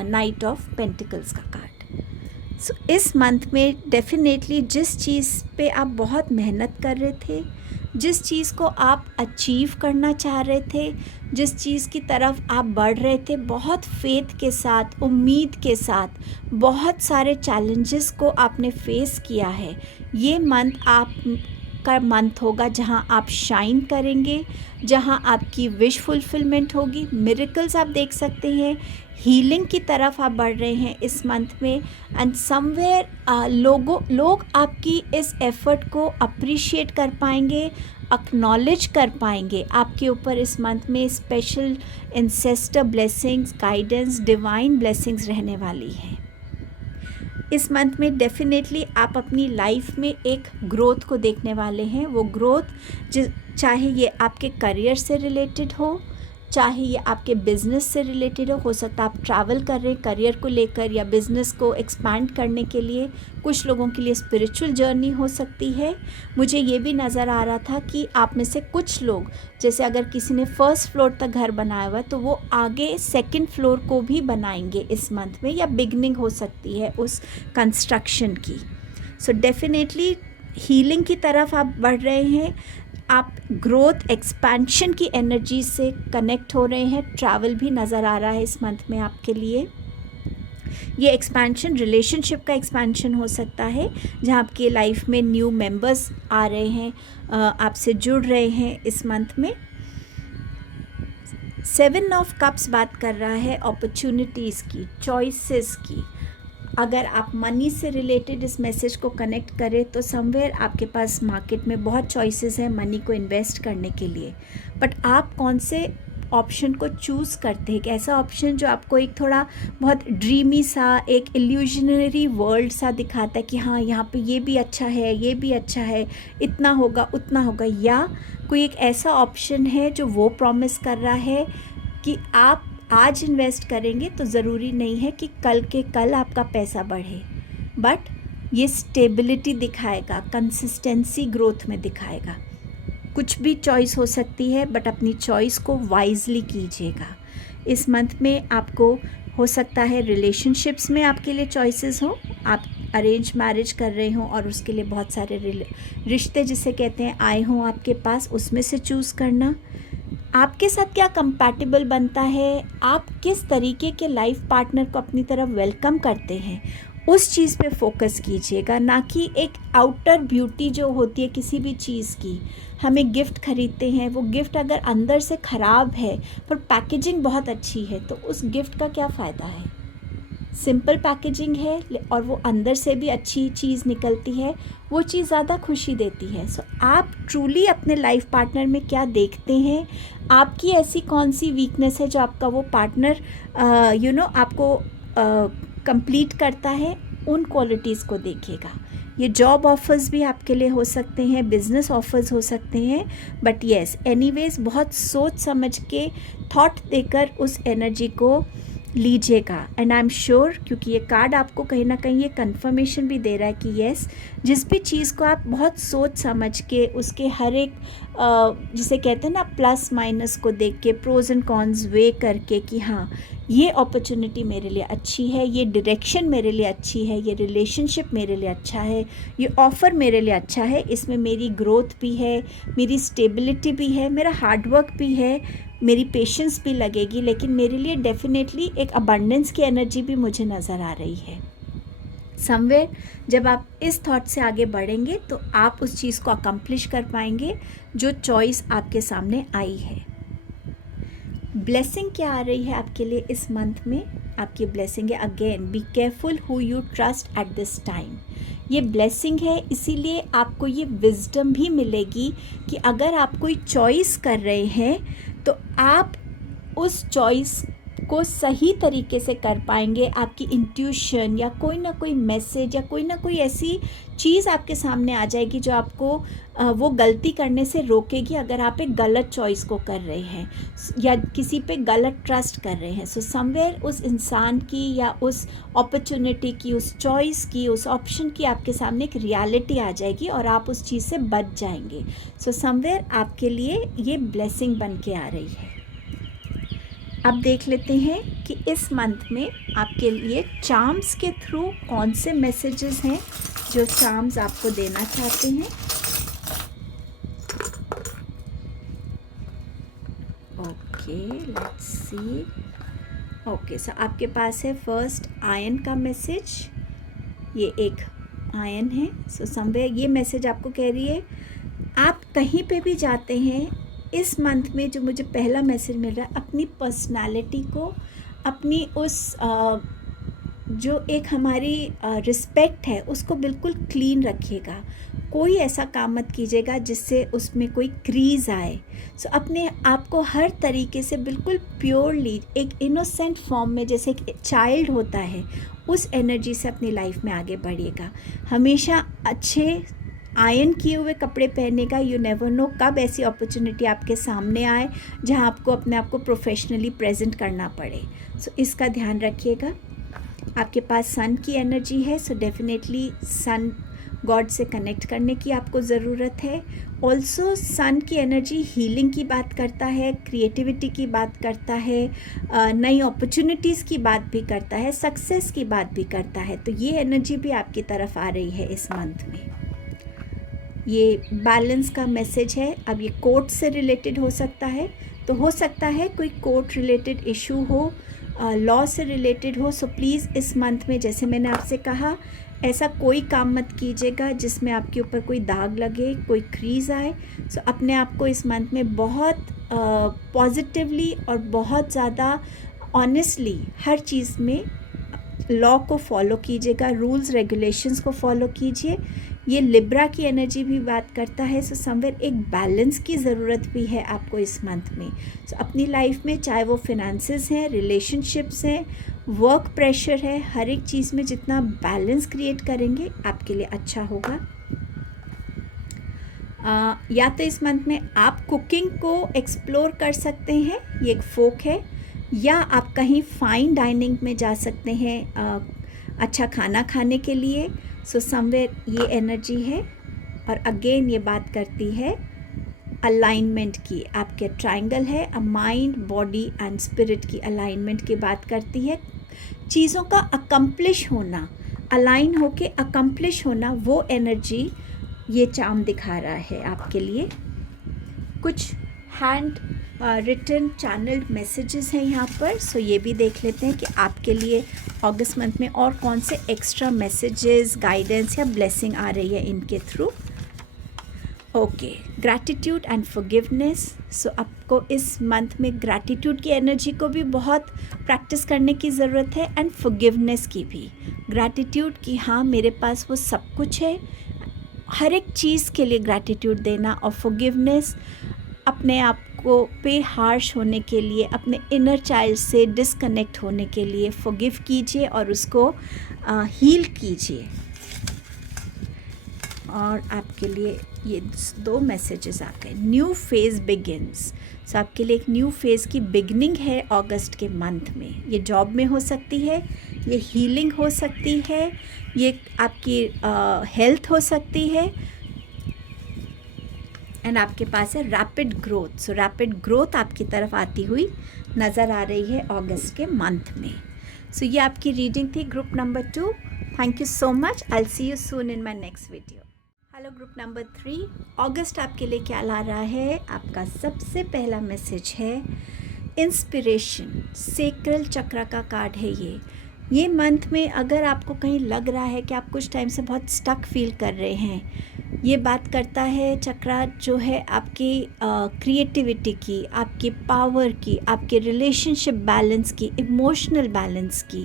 नाइट ऑफ पेंटिकल्स का कार्ड। सो इस मंथ में डेफिनेटली जिस चीज़ पे आप बहुत मेहनत कर रहे थे, जिस चीज़ को आप अचीव करना चाह रहे थे, जिस चीज़ की तरफ आप बढ़ रहे थे, बहुत फेथ के साथ, उम्मीद के साथ, बहुत सारे चैलेंजेस को आपने फेस किया है। ये मंथ आप का मंथ होगा जहां आप शाइन करेंगे, जहां आपकी विश फुलफिलमेंट होगी। मिरेकल्स आप देख सकते हैं, हीलिंग की तरफ आप बढ़ रहे हैं इस मंथ में। एंड समवेयर लोग आपकी इस एफ़र्ट को अप्रिशिएट कर पाएंगे, एक्नॉलेज कर पाएंगे। आपके ऊपर इस मंथ में special ancestor blessings, guidance, divine blessings रहने वाली हैं। इस मंथ में डेफिनेटली आप अपनी लाइफ में एक ग्रोथ को देखने वाले हैं। वो ग्रोथ चाहे ये आपके करियर से रिलेटेड हो, चाहे ये आपके बिज़नेस से रिलेटेड हो सकता है आप ट्रैवल कर रहे हैं करियर को लेकर या बिज़नेस को एक्सपैंड करने के लिए। कुछ लोगों के लिए स्पिरिचुअल जर्नी हो सकती है। मुझे ये भी नज़र आ रहा था कि आप में से कुछ लोग, जैसे अगर किसी ने फर्स्ट फ्लोर तक घर बनाया हुआ है तो वो आगे सेकंड फ्लोर को भी बनाएंगे इस मंथ में, या बिगनिंग हो सकती है उस कंस्ट्रक्शन की। सो डेफिनेटली हीलिंग की तरफ आप बढ़ रहे हैं, आप ग्रोथ एक्सपेंशन की एनर्जी से कनेक्ट हो रहे हैं। ट्रैवल भी नज़र आ रहा है इस मंथ में आपके लिए। ये एक्सपेंशन रिलेशनशिप का एक्सपेंशन हो सकता है, जहाँ आपकी लाइफ में न्यू मेंबर्स आ रहे हैं, आपसे जुड़ रहे हैं इस मंथ में। 7 ऑफ कप्स बात कर रहा है अपॉर्चुनिटीज़ की, चॉइसेस की। अगर आप मनी से रिलेटेड इस मैसेज को कनेक्ट करें तो समवेयर आपके पास मार्केट में बहुत चॉइसेस हैं मनी को इन्वेस्ट करने के लिए, बट आप कौन से ऑप्शन को चूज़ करते हैं? एक ऐसा ऑप्शन जो आपको एक थोड़ा बहुत ड्रीमी सा, एक इल्यूजनरी वर्ल्ड सा दिखाता है कि हाँ यहाँ पे ये भी अच्छा है, ये भी अच्छा है, इतना होगा उतना होगा, या कोई एक ऐसा ऑप्शन है जो वो प्रॉमिस कर रहा है कि आप आज इन्वेस्ट करेंगे तो ज़रूरी नहीं है कि कल के कल आपका पैसा बढ़े, बट ये स्टेबिलिटी दिखाएगा, कंसिस्टेंसी ग्रोथ में दिखाएगा। कुछ भी चॉइस हो सकती है, बट अपनी चॉइस को वाइजली कीजिएगा। इस मंथ में आपको हो सकता है रिलेशनशिप्स में आपके लिए चॉइसेस हो, आप अरेंज मैरिज कर रहे हों और उसके लिए बहुत सारे रिश्ते जिसे कहते हैं आए हों आपके पास, उसमें से चूज़ करना। आपके साथ क्या कंपैटिबल बनता है, आप किस तरीके के लाइफ पार्टनर को अपनी तरफ वेलकम करते हैं, उस चीज़ पे फोकस कीजिएगा, ना कि एक आउटर ब्यूटी जो होती है किसी भी चीज़ की। हमें गिफ्ट खरीदते हैं, वो गिफ्ट अगर अंदर से ख़राब है पर पैकेजिंग बहुत अच्छी है तो उस गिफ्ट का क्या फ़ायदा है? सिंपल पैकेजिंग है और वो अंदर से भी अच्छी चीज़ निकलती है, वो चीज़ ज़्यादा खुशी देती है। सो आप ट्रूली अपने लाइफ पार्टनर में क्या देखते हैं, आपकी ऐसी कौन सी वीकनेस है जो आपका वो पार्टनर आपको कंप्लीट करता है, उन क्वालिटीज़ को देखिएगा। ये जॉब ऑफ़र्स भी आपके लिए हो सकते हैं, बिज़नेस ऑफ़र्स हो सकते हैं, बट येस एनीवेज बहुत सोच समझ के थॉट देकर उस एनर्जी को लीजिएगा। एंड आई एम श्योर, क्योंकि ये कार्ड आपको कहीं ना कहीं ये कंफर्मेशन भी दे रहा है कि येस, जिस भी चीज़ को आप बहुत सोच समझ के उसके हर एक जिसे कहते हैं ना प्लस माइनस को देख के, प्रोज एंड कॉन्स वे करके कि हाँ ये अपॉर्चुनिटी मेरे लिए अच्छी है, ये डायरेक्शन मेरे लिए अच्छी है, ये रिलेशनशिप मेरे लिए अच्छा है, ये ऑफ़र मेरे लिए अच्छा है, इसमें मेरी ग्रोथ भी है, मेरी स्टेबिलिटी भी है, मेरा हार्डवर्क भी है, मेरी पेशेंस भी लगेगी, लेकिन मेरे लिए डेफिनेटली एक अबंडेंस की एनर्जी भी मुझे नज़र आ रही है। समवेयर जब आप इस थॉट से आगे बढ़ेंगे तो आप उस चीज़ को अकम्प्लिश कर पाएंगे जो चॉइस आपके सामने आई है। ब्लेसिंग क्या आ रही है आपके लिए इस मंथ में? आपकी ब्लेसिंग है again, be careful who you trust at this time. ये ब्लेसिंग है, इसीलिए आपको ये विजडम भी मिलेगी कि अगर आप कोई चॉइस कर रहे हैं तो आप उस चॉइस को सही तरीके से कर पाएंगे। आपकी इंट्यूशन या कोई ना कोई मैसेज या कोई ना कोई ऐसी चीज़ आपके सामने आ जाएगी जो आपको वो गलती करने से रोकेगी अगर आप एक गलत चॉइस को कर रहे हैं या किसी पे गलत ट्रस्ट कर रहे हैं। सो समवेयर उस इंसान की या उस अपॉर्चुनिटी की, उस चॉइस की, उस ऑप्शन की आपके सामने एक रियलिटी आ जाएगी और आप उस चीज़ से बच जाएंगे। सो समवेयर आपके लिए ये ब्लेसिंग बन के आ रही है। अब देख लेते हैं कि इस मंथ में आपके लिए चार्म्स के थ्रू कौन से मैसेजेस हैं जो चार्म्स आपको देना चाहते हैं। Okay, let's see. Okay, so आपके पास है फर्स्ट आयन का मैसेज। ये एक आयन है। सो समवेयर ये मैसेज आपको कह रही है आप कहीं पे भी जाते हैं इस मंथ में, जो मुझे पहला मैसेज मिल रहा है, अपनी पर्सनालिटी को, अपनी उस जो एक हमारी रिस्पेक्ट है उसको बिल्कुल क्लीन रखिएगा। कोई ऐसा काम मत कीजिएगा जिससे उसमें कोई क्रीज आए। सो अपने आप को हर तरीके से बिल्कुल प्योरली एक इनोसेंट फॉर्म में, जैसे एक चाइल्ड होता है, उस एनर्जी से अपनी लाइफ में आगे बढ़िएगा। हमेशा अच्छे आयन किए हुए कपड़े पहनने का, यू नेवर नो कब ऐसी अपॉर्चुनिटी आपके सामने आए जहां आपको अपने आप को प्रोफेशनली प्रेजेंट करना पड़े। सो इसका ध्यान रखिएगा। आपके पास सन की एनर्जी है, सो डेफिनेटली सन गॉड से कनेक्ट करने की आपको ज़रूरत है। ऑल्सो सन की एनर्जी हीलिंग की बात करता है, क्रिएटिविटी की बात करता है, नई अपॉर्चुनिटीज़ की बात भी करता है, सक्सेस की बात भी करता है। तो ये एनर्जी भी आपकी तरफ आ रही है इस मंथ में। ये बैलेंस का मैसेज है। अब ये कोर्ट से रिलेटेड हो सकता है, तो हो सकता है कोई कोर्ट रिलेटेड इशू हो, लॉ से रिलेटेड हो। सो प्लीज़ इस मंथ में, जैसे मैंने आपसे कहा, ऐसा कोई काम मत कीजिएगा जिसमें आपके ऊपर कोई दाग लगे, कोई क्रीज आए। सो अपने आप को इस मंथ में बहुत पॉजिटिवली और बहुत ज़्यादा ऑनेस्टली हर चीज़ में लॉ को फॉलो कीजिएगा, रूल्स रेगुलेशंस को फॉलो कीजिए। ये लिब्रा की एनर्जी भी बात करता है। सो समवेयर एक बैलेंस की ज़रूरत भी है आपको इस मंथ में। सो अपनी लाइफ में, चाहे वो फिनेंसेस हैं, रिलेशनशिप्स हैं, वर्क प्रेशर है, हर एक चीज़ में जितना बैलेंस क्रिएट करेंगे आपके लिए अच्छा होगा। या तो इस मंथ में आप कुकिंग को एक्सप्लोर कर सकते हैं, ये एक फोक है, या आप कहीं फाइन डाइनिंग में जा सकते हैं अच्छा खाना खाने के लिए। सो समवेयर ये एनर्जी है। और अगेन ये बात करती है अलाइनमेंट की। आपके ट्रायंगल है, a mind, body and spirit की अलाइनमेंट की बात करती है। चीज़ों का अकम्प्लिश होना, अलाइन होके अकम्प्लिश होना, वो एनर्जी ये चार्म दिखा रहा है आपके लिए। कुछ हैंड रिटन चैनल्ड मैसेजेस हैं यहाँ पर। सो ये भी देख लेते हैं कि आपके लिए अगस्त मंथ में और कौन से एक्स्ट्रा मैसेजेस, गाइडेंस या ब्लेसिंग आ रही है इनके through. Okay, gratitude and forgiveness. So आपको इस मंथ में ग्रैटिट्यूड की एनर्जी को भी बहुत प्रैक्टिस करने की ज़रूरत है एंड फॉरगिवनेस की भी। ग्रैटिट्यूड कि हाँ मेरे पास वो सब कुछ है, हर एक चीज़ के लिए ग्रैटिट्यूड देना, और फॉरगिवनेस अपने आप को पे हार्श होने के लिए, अपने इनर चाइल्ड से डिस्कनेक्ट होने के लिए फॉरगिव कीजिए और उसको हील कीजिए। और आपके लिए ये 2 मैसेजेस आ गए। New phase begins. सो आपके लिए एक न्यू फेज़ की बिगनिंग है अगस्त के मंथ में। ये जॉब में हो सकती है, ये हीलिंग हो सकती है, ये आपकी हेल्थ हो सकती है, एंड आपके पास है रैपिड ग्रोथ। सो रैपिड ग्रोथ आपकी तरफ आती हुई नज़र आ रही है अगस्त के मंथ में। सो ये आपकी रीडिंग थी group number 2। Thank you so much. I will see you soon in my next video. Hello group number 3, अगस्त आपके लिए क्या ला रहा है? आपका सबसे पहला मैसेज है इंस्पिरेशन। सेक्रल चक्र का कार्ड है ये मंथ में अगर आपको कहीं लग रहा है कि आप कुछ टाइम से बहुत स्टक फील कर रहे हैं, ये बात करता है चक्रा जो है आपकी क्रिएटिविटी की, आपकी पावर की, आपके रिलेशनशिप बैलेंस की, इमोशनल बैलेंस की।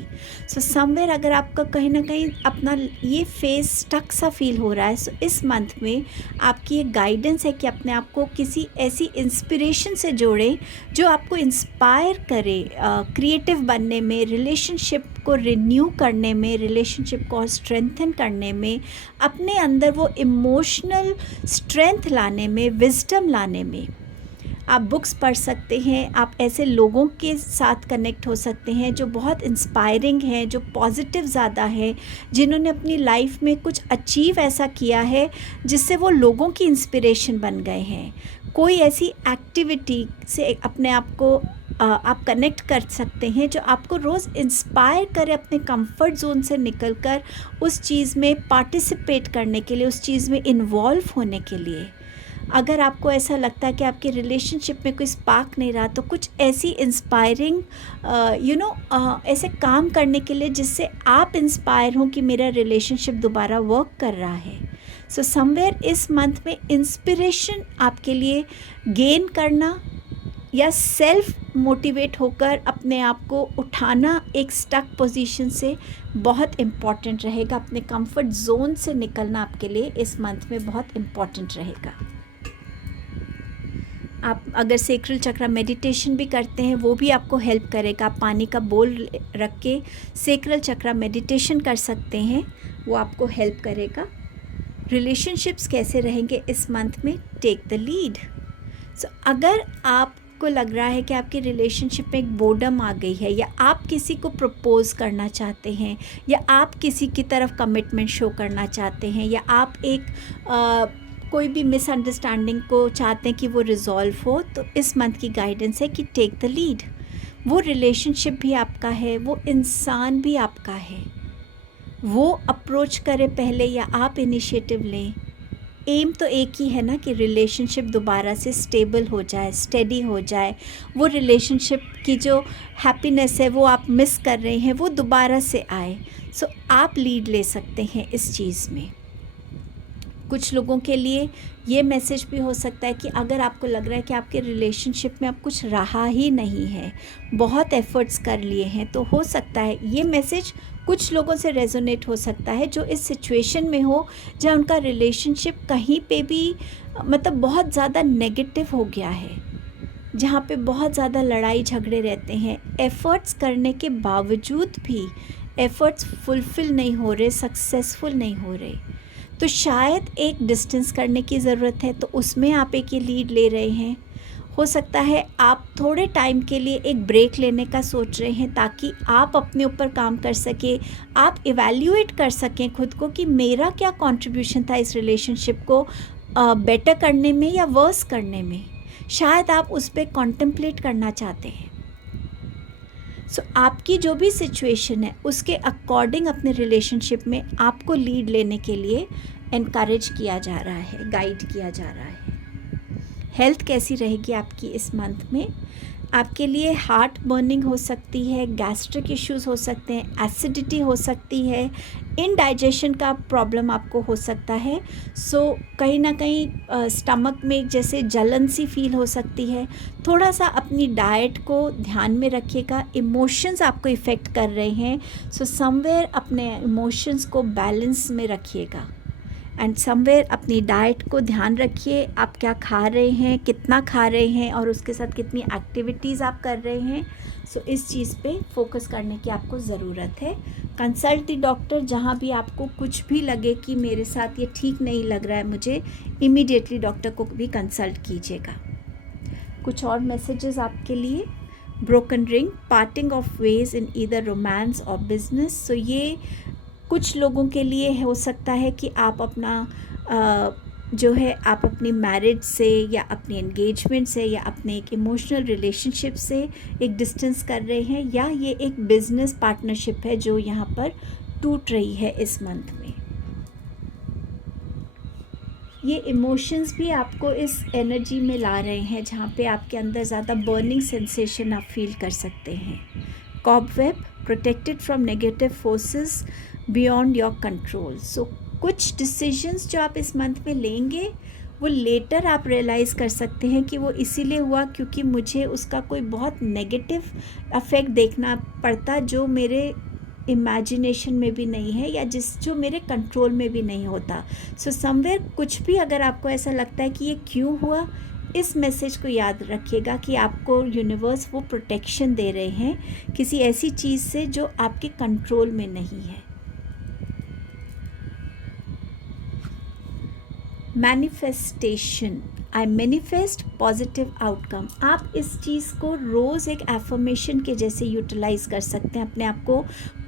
सो समवेयर अगर आपका कहीं ना कहीं अपना ये फेज स्टक सा फील हो रहा है, सो इस मंथ में आपकी एक गाइडेंस है कि अपने आप को किसी ऐसी इंस्पिरेशन से जोड़ें जो आपको इंस्पायर करे क्रिएटिव बनने में, रिलेशनशिप को रिन्यू करने में, रिलेशनशिप को स्ट्रेंथन करने में, अपने अंदर वो इमोशनल स्ट्रेंथ लाने में, विजडम लाने में। आप बुक्स पढ़ सकते हैं, आप ऐसे लोगों के साथ कनेक्ट हो सकते हैं जो बहुत इंस्पायरिंग हैं, जो पॉजिटिव ज़्यादा है, जिन्होंने अपनी लाइफ में कुछ अचीव ऐसा किया है जिससे वो लोगों की इंस्पिरेशन बन गए हैं। कोई ऐसी एक्टिविटी से अपने आप को आप कनेक्ट कर सकते हैं जो आपको रोज़ इंस्पायर करे अपने कंफर्ट जोन से निकलकर उस चीज़ में पार्टिसिपेट करने के लिए, उस चीज़ में इन्वॉल्व होने के लिए। अगर आपको ऐसा लगता है कि आपके रिलेशनशिप में कोई स्पार्क नहीं रहा, तो कुछ ऐसी इंस्पायरिंग ऐसे काम करने के लिए जिससे आप इंस्पायर हों कि मेरा रिलेशनशिप दोबारा वर्क कर रहा है। सो समवेयर इस मंथ में इंस्पिरेशन आपके लिए गेन करना या सेल्फ मोटिवेट होकर अपने आप को उठाना एक स्टक पोजीशन से बहुत इम्पॉर्टेंट रहेगा। अपने कंफर्ट जोन से निकलना आपके लिए इस मंथ में बहुत इम्पॉर्टेंट रहेगा। आप अगर सेक्रल चक्र मेडिटेशन भी करते हैं, वो भी आपको हेल्प करेगा। आप पानी का बोल रख के सेक्रल चक्र मेडिटेशन कर सकते हैं, वो आपको हेल्प करेगा। रिलेशनशिप्स कैसे रहेंगे इस मंथ में? Take the lead. सो अगर आपको लग रहा है कि आपके रिलेशनशिप में एक बोर्डम आ गई है, या आप किसी को प्रपोज करना चाहते हैं, या आप किसी की तरफ कमिटमेंट शो करना चाहते हैं, या आप एक कोई भी मिसअंडरस्टैंडिंग को चाहते हैं कि वो रिजॉल्व हो, तो इस मंथ की गाइडेंस है कि टेक द लीड। वो रिलेशनशिप भी आपका है, वो इंसान भी आपका है, वो अप्रोच करे पहले या आप इनिशिएटिव लें। एम तो एक ही है ना कि रिलेशनशिप दोबारा से स्टेबल हो जाए, स्टेडी हो जाए। वो रिलेशनशिप की जो हैप्पीनेस है वो आप मिस कर रहे हैं, वो दोबारा से आए। सो आप लीड ले सकते हैं इस चीज़ में। कुछ लोगों के लिए ये मैसेज भी हो सकता है कि अगर आपको लग रहा है कि आपके रिलेशनशिप में अब कुछ रहा ही नहीं है, बहुत एफ़र्ट्स कर लिए हैं, तो हो सकता है ये मैसेज कुछ लोगों से रेजोनेट हो सकता है जो इस सिचुएशन में हो जहाँ उनका रिलेशनशिप कहीं पे भी मतलब बहुत ज़्यादा नेगेटिव हो गया है, जहाँ पे बहुत ज़्यादा लड़ाई झगड़े रहते हैं। एफ़र्ट्स करने के बावजूद भी एफ़र्ट्स फुलफ़िल नहीं हो रहे, सक्सेसफुल नहीं हो रहे, तो शायद एक डिस्टेंस करने की ज़रूरत है। तो उसमें आप एक ये लीड ले रहे हैं। हो सकता है आप थोड़े टाइम के लिए एक ब्रेक लेने का सोच रहे हैं ताकि आप अपने ऊपर काम कर सकें, आप इवैल्यूएट कर सकें खुद को कि मेरा क्या कंट्रीब्यूशन था इस रिलेशनशिप को बेटर करने में या वर्स करने में। शायद आप उस पर कॉन्टेम्पलेट करना चाहते हैं। सो आपकी जो भी सिचुएशन है उसके अकॉर्डिंग अपने रिलेशनशिप में आपको लीड लेने के लिए एनकरेज किया जा रहा है, गाइड किया जा रहा है। हेल्थ कैसी रहेगी आपकी इस मंथ में? आपके लिए हार्ट बर्निंग हो सकती है, गैस्ट्रिक इश्यूज़ हो सकते हैं, एसिडिटी हो सकती है, इनडाइजेशन का प्रॉब्लम आपको हो सकता है। सो कहीं ना कहीं स्टमक में जैसे जलन सी फील हो सकती है। थोड़ा सा अपनी डाइट को ध्यान में रखिएगा। इमोशंस आपको इफ़ेक्ट कर रहे हैं, सो समवेयर अपने इमोशंस को बैलेंस में रखिएगा। एंड समवेयर अपनी डाइट को ध्यान रखिए, आप क्या खा रहे हैं, कितना खा रहे हैं और उसके साथ कितनी एक्टिविटीज़ आप कर रहे हैं। सो इस चीज़ पे फोकस करने की आपको ज़रूरत है। Consult the doctor. जहाँ भी आपको कुछ भी लगे कि मेरे साथ ये ठीक नहीं लग रहा है मुझे, इमीडिएटली डॉक्टर को भी कंसल्ट कीजिएगा। कुछ और मैसेजेस आपके लिए। Broken ring, parting of ways in either romance और बिजनेस। सो ये कुछ लोगों के लिए हो सकता है कि आप अपना जो है आप अपनी मैरिज से या अपनी एंगेजमेंट से या अपने एक इमोशनल रिलेशनशिप से एक डिस्टेंस कर रहे हैं, या ये एक बिजनेस पार्टनरशिप है जो यहाँ पर टूट रही है इस मंथ में। ये इमोशंस भी आपको इस एनर्जी में ला रहे हैं जहाँ पे आपके अंदर ज़्यादा बर्निंग सेंसेशन आप फील कर सकते हैं। Cobweb, protected from negative forces beyond your control. So कुछ डिसीजंस जो आप इस मंथ में लेंगे वो लेटर आप रियलाइज़ कर सकते हैं कि वो इसीलिए हुआ क्योंकि मुझे उसका कोई बहुत नेगेटिव अफेक्ट देखना पड़ता जो मेरे इमेजिनेशन में भी नहीं है या जो मेरे कंट्रोल में भी नहीं होता। सो समवेयर कुछ भी अगर आपको ऐसा लगता है कि ये क्यों हुआ, इस मैसेज को याद रखिएगा कि आपको यूनिवर्स वो प्रोटेक्शन दे रहे हैं किसी ऐसी चीज़ से जो आपके कंट्रोल में नहीं है। मैनिफेस्टेशन, आई मैनिफेस्ट पॉजिटिव आउटकम। आप इस चीज़ को रोज़ एक एफर्मेशन के जैसे यूटिलाइज़ कर सकते हैं अपने आप को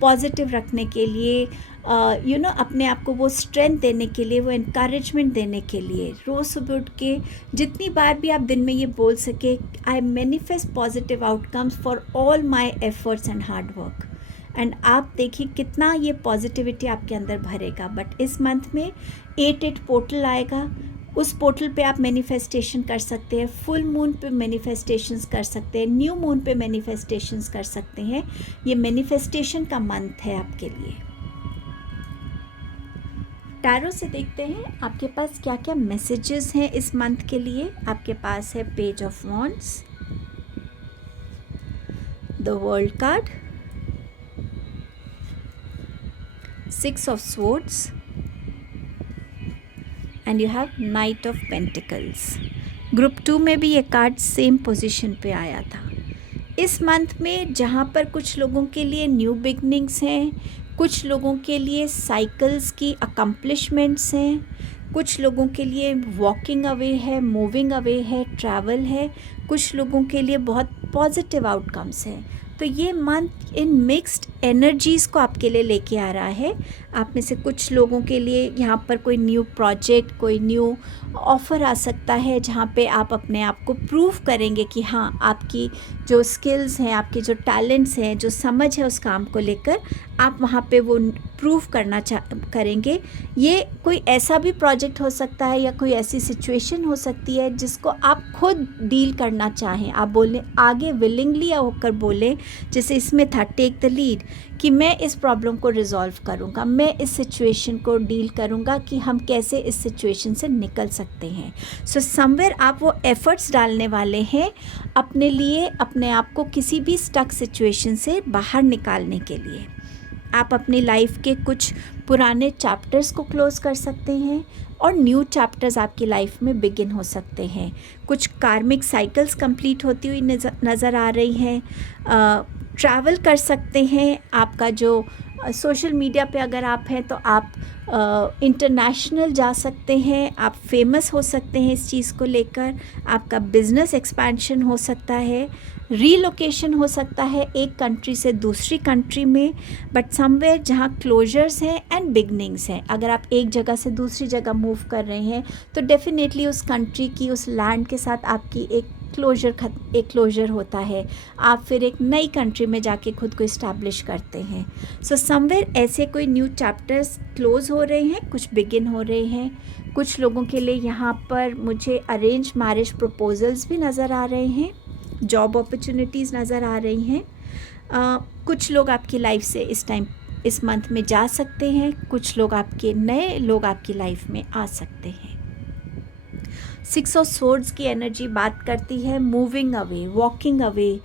पॉजिटिव रखने के लिए, अपने आप को वो स्ट्रेंथ देने के लिए, वो इनकरेजमेंट देने के लिए। रोज़ सुबह उठ के जितनी बार भी आप दिन में ये बोल सके, I manifest positive outcomes for all my efforts and hard work. And आप देखिए कितना ये पॉजिटिविटी आपके अंदर भरेगा। बट इस मंथ में 8 पोर्टल आएगा, उस पोर्टल पे आप मैनिफेस्टेशन कर सकते हैं। फुल मून पे मैनिफेस्टेशंस कर सकते हैं, न्यू मून पे मैनिफेस्टेशंस कर सकते हैं। ये मैनिफेस्टेशन का मंथ है आपके लिए। टैरो से देखते हैं आपके पास क्या क्या मैसेजेस हैं इस मंथ के लिए। आपके पास है page of wands, the world card, 6 of swords, and you have Knight of Pentacles. Group 2 में भी ये कार्ड सेम पोजीशन पे आया था। इस मंथ में जहाँ पर कुछ लोगों के लिए न्यू बिगनिंग्स हैं, कुछ लोगों के लिए साइकिल्स की अकम्पलिशमेंट्स हैं, कुछ लोगों के लिए वॉकिंग अवे है, मूविंग अवे है, ट्रैवल है, कुछ लोगों के लिए बहुत पॉजिटिव आउटकम्स हैं। तो ये मंथ इन मिक्स्ड एनर्जीज़ को आपके लिए लेके आ रहा है। आप में से कुछ लोगों के लिए यहाँ पर कोई न्यू प्रोजेक्ट, कोई न्यू ऑफ़र आ सकता है जहाँ पे आप अपने आप को प्रूव करेंगे कि हाँ, आपकी जो स्किल्स हैं, आपके जो टैलेंट्स हैं, जो समझ है उस काम को लेकर आप वहाँ पे वो प्रूव करना करेंगे। ये कोई ऐसा भी प्रोजेक्ट हो सकता है या कोई ऐसी सिचुएशन हो सकती है जिसको आप खुद डील करना चाहें। आप बोलें आगे विलिंगली होकर बोलें, जैसे इसमें था टेक द लीड, कि मैं इस प्रॉब्लम को रिजॉल्व करूँगा, मैं इस सिचुएशन को डील करूँगा कि हम कैसे इस सिचुएशन से निकल सकते हैं। सो समवेयर आप वो एफ़र्ट्स डालने वाले हैं अपने लिए, अपने आप को किसी भी स्टक सिचुएशन से बाहर निकालने के लिए। आप अपनी लाइफ के कुछ पुराने चैप्टर्स को क्लोज़ कर सकते हैं और न्यू चैप्टर्स आपकी लाइफ में बिगिन हो सकते हैं। कुछ कार्मिक साइकिल्स कंप्लीट होती हुई नज़र आ रही हैं। ट्रैवल कर सकते हैं। आपका जो सोशल मीडिया पे अगर आप हैं तो आप इंटरनेशनल जा सकते हैं, आप फेमस हो सकते हैं इस चीज़ को लेकर। आपका बिजनेस एक्सपेंशन हो सकता है, रीलोकेशन हो सकता है एक कंट्री से दूसरी कंट्री में, बट समवेयर जहाँ क्लोजर्स हैं एंड बिगनिंग्स हैं। अगर आप एक जगह से दूसरी जगह मूव कर रहे हैं तो डेफिनेटली उस कंट्री की, उस लैंड के साथ आपकी एक क्लोजर होता है। आप फिर एक नई कंट्री में जाके खुद को इस्टेब्लिश करते हैं। सो समवेयर ऐसे कोई न्यू चैप्टर्स क्लोज़ हो रहे हैं, कुछ बिगिन हो रहे हैं। कुछ लोगों के लिए यहाँ पर मुझे अरेंज मैरिज प्रपोजल्स भी नज़र आ रहे हैं, जॉब अपॉर्चुनिटीज़ नज़र आ रही हैं। कुछ लोग आपकी लाइफ से इस टाइम इस मंथ में जा सकते हैं, कुछ लोग आपके नए लोग आपकी लाइफ में आ सकते हैं। 6 ऑफ सोर्ड्स की एनर्जी बात करती है मूविंग अवे, वॉकिंग अवे,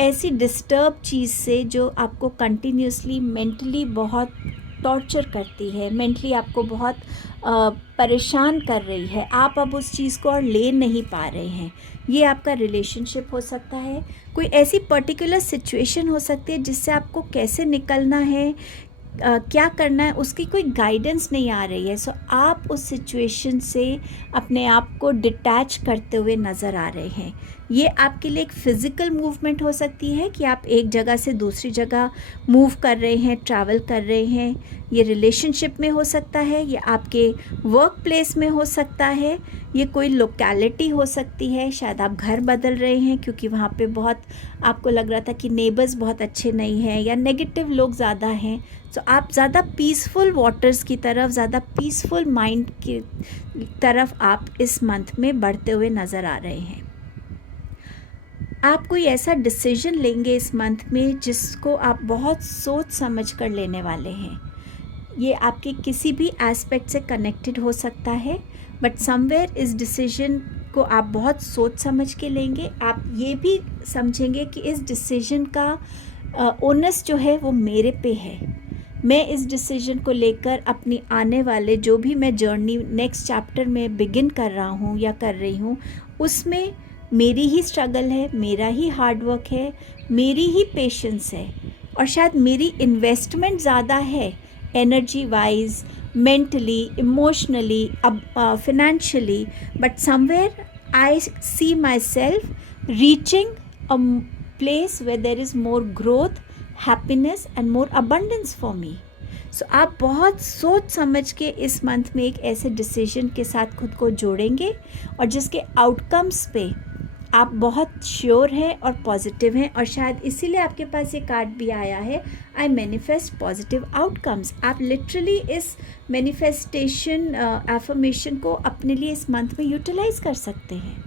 ऐसी डिस्टर्ब चीज़ से जो आपको कंटिन्यूसली मेंटली बहुत टॉर्चर करती है, मेंटली आपको बहुत परेशान कर रही है, आप अब उस चीज़ को और ले नहीं पा रहे हैं। ये आपका रिलेशनशिप हो सकता है, कोई ऐसी पर्टिकुलर सिचुएशन हो सकती है जिससे आपको कैसे निकलना है, क्या करना है, उसकी कोई गाइडेंस नहीं आ रही है। सो आप उस सिचुएशन से अपने आप को डिटैच करते हुए नज़र आ रहे हैं। ये आपके लिए एक फ़िज़िकल मूवमेंट हो सकती है कि आप एक जगह से दूसरी जगह मूव कर रहे हैं, ट्रैवल कर रहे हैं। ये रिलेशनशिप में हो सकता है, ये आपके वर्क प्लेस में हो सकता है, ये कोई लोकेलिटी हो सकती है, शायद आप घर बदल रहे हैं क्योंकि वहाँ पे बहुत आपको लग रहा था कि नेबर्स बहुत अच्छे नहीं हैं या नेगेटिव लोग ज़्यादा हैं। तो आप ज़्यादा पीसफुल वाटर्स की तरफ, ज़्यादा पीसफुल माइंड की तरफ आप इस मंथ में बढ़ते हुए नज़र आ रहे हैं। आप कोई ऐसा डिसीजन लेंगे इस मंथ में जिसको आप बहुत सोच समझ कर लेने वाले हैं। ये आपके किसी भी एस्पेक्ट से कनेक्टेड हो सकता है, बट समवेयर इस डिसीजन को आप बहुत सोच समझ के लेंगे। आप ये भी समझेंगे कि इस डिसीजन का ओनस जो है वो मेरे पे है। मैं इस डिसीजन को लेकर अपनी आने वाले जो भी मैं जर्नी नेक्स्ट चैप्टर में बिगिन कर रहा हूँ या कर रही हूँ, उसमें मेरी ही स्ट्रगल है, मेरा ही हार्डवर्क है, मेरी ही पेशेंस है, और शायद मेरी इन्वेस्टमेंट ज़्यादा है energy wise, mentally, emotionally, financially, but somewhere I see myself reaching a place where there is more growth, happiness and more abundance for me. So आप बहुत सोच समझ के इस मंथ में एक ऐसे डिसीजन के साथ खुद को जोड़ेंगे और जिसके आउटकम्स पे आप बहुत श्योर हैं और पॉजिटिव हैं, और शायद इसीलिए आपके पास ये कार्ड भी आया है, आई मैनिफेस्ट पॉजिटिव आउटकम्स। आप लिटरली इस मैनिफेस्टेशन एफर्मेशन को अपने लिए इस मंथ में यूटिलाइज कर सकते हैं।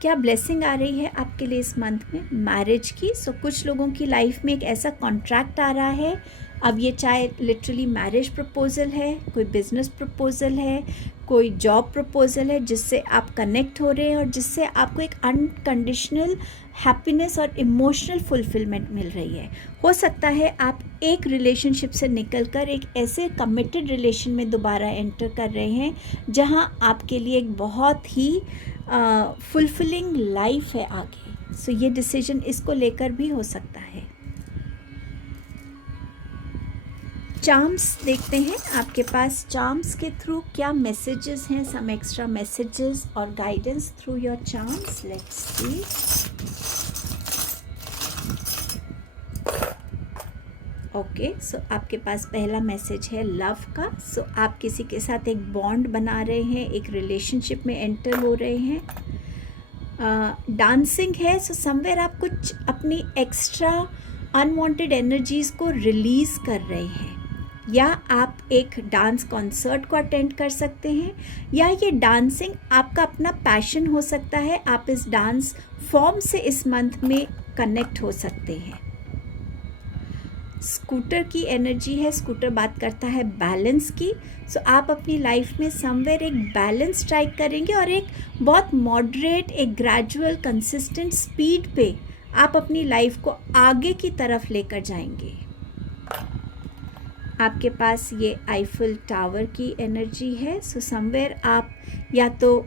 क्या ब्लेसिंग आ रही है आपके लिए इस मंथ में? मैरिज की। सो कुछ लोगों की लाइफ में एक ऐसा कॉन्ट्रैक्ट आ रहा है, अब ये चाहे लिटरली मैरिज प्रपोजल है, कोई बिजनेस प्रपोजल है, कोई जॉब प्रपोजल है जिससे आप कनेक्ट हो रहे हैं और जिससे आपको एक अनकंडीशनल हैप्पीनेस और इमोशनल फुलफिलमेंट मिल रही है। हो सकता है आप एक रिलेशनशिप से निकलकर एक ऐसे कमिटेड रिलेशन में दोबारा एंटर कर रहे हैं जहां आपके लिए एक बहुत ही फुलफिलिंग लाइफ है आगे। सो ये डिसीजन इसको लेकर भी हो सकता है। चार्म्स देखते हैं आपके पास चार्म्स के थ्रू क्या मैसेजेस हैं, सम एक्स्ट्रा मैसेजेस और guidance through your charms. Let's see. Okay, so आपके पास पहला मैसेज है लव का। सो आप किसी के साथ एक बॉन्ड बना रहे हैं, एक रिलेशनशिप में एंटर हो रहे हैं। डांसिंग है, सो समवेयर आप कुछ अपनी एक्स्ट्रा अनवांटेड एनर्जीज़ को रिलीज़ कर रहे हैं, या आप एक डांस कॉन्सर्ट को अटेंड कर सकते हैं, या ये डांसिंग आपका अपना पैशन हो सकता है। आप इस डांस फॉर्म से इस मंथ में कनेक्ट हो सकते हैं। स्कूटर की एनर्जी है, स्कूटर बात करता है बैलेंस की। सो आप अपनी लाइफ में समवेयर एक बैलेंस स्ट्राइक करेंगे और एक बहुत मॉडरेट, एक ग्रेजुअल, कंसिस्टेंट स्पीड पे आप अपनी लाइफ को आगे की तरफ लेकर जाएंगे। आपके पास ये आईफिल टावर की एनर्जी है। सो समवेयर आप या तो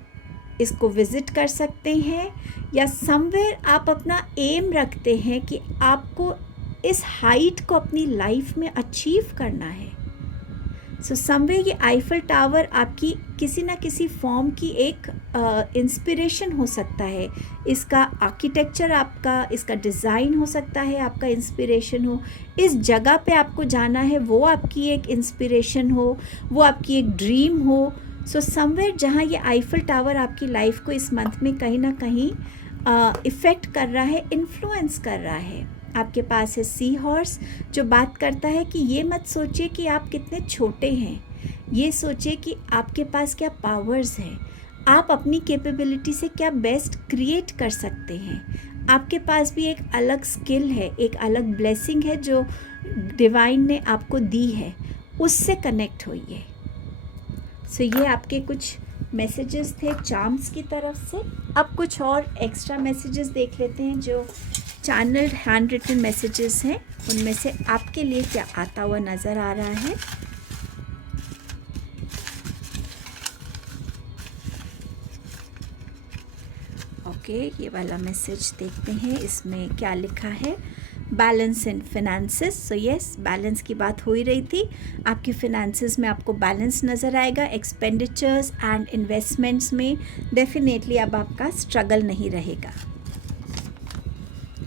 इसको विज़िट कर सकते हैं, या समवेयर आप अपना एम रखते हैं कि आपको इस हाइट को अपनी लाइफ में अचीव करना है। सो समवेयर ये आईफिल टावर आपकी किसी ना किसी फॉर्म की एक इंस्पिरेशन हो सकता है। इसका आर्किटेक्चर आपका, इसका डिज़ाइन हो सकता है आपका इंस्पिरेशन हो। इस जगह पे आपको जाना है वो आपकी एक इंस्पिरेशन हो, वो आपकी एक ड्रीम हो। सो समवेयर जहाँ ये आईफिल टावर आपकी लाइफ को इस मंथ में कहीं ना कहीं इफ़ेक्ट कर रहा है, इन्फ्लुएंस कर रहा है। आपके पास है सी हॉर्स, जो बात करता है कि ये मत सोचिए कि आप कितने छोटे हैं, ये सोचिए कि आपके पास क्या पावर्स हैं, आप अपनी कैपेबिलिटी से क्या बेस्ट क्रिएट कर सकते हैं। आपके पास भी एक अलग स्किल है, एक अलग ब्लेसिंग है जो डिवाइन ने आपको दी है, उससे कनेक्ट होइए। सो ये आपके कुछ मैसेजेस थे चार्म्स की तरफ से। अब कुछ और एक्स्ट्रा मैसेजेस देख लेते हैं जो चैनल्ड हैंड रिटन मैसेजेस हैं, उनमें से आपके लिए क्या आता हुआ नज़र आ रहा है। ओके, ये वाला मैसेज देखते हैं, इसमें क्या लिखा है। बैलेंस इन फिनेंसेस। सो यस, बैलेंस की बात हो ही रही थी। आपके फिनेंसेस में आपको बैलेंस नज़र आएगा। एक्सपेंडिचर्स एंड इन्वेस्टमेंट्स में डेफिनेटली अब आपका स्ट्रगल नहीं रहेगा।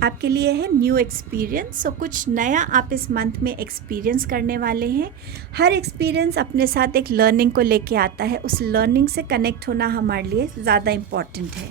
आपके लिए है न्यू एक्सपीरियंस। सो कुछ नया आप इस मंथ में एक्सपीरियंस करने वाले हैं। हर एक्सपीरियंस अपने साथ एक लर्निंग को लेके आता है, उस लर्निंग से कनेक्ट होना हमारे लिए ज़्यादा इम्पॉर्टेंट है।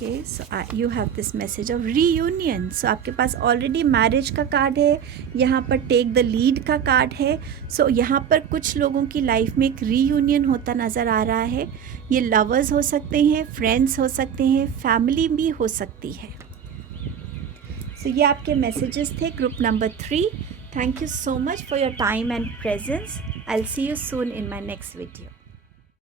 Okay, so you have this message of reunion. So आपके पास ऑलरेडी मैरिज का कार्ड है, यहाँ पर टेक द लीड का कार्ड है। सो यहाँ पर कुछ लोगों की लाइफ में एक रीयूनियन होता नज़र आ रहा है। ये लवर्स हो सकते हैं, फ्रेंड्स हो सकते हैं, फैमिली भी हो सकती है। सो ये आपके मैसेजेस थे group number 3। Thank you so much for your time and presence. I will see you soon in my next video.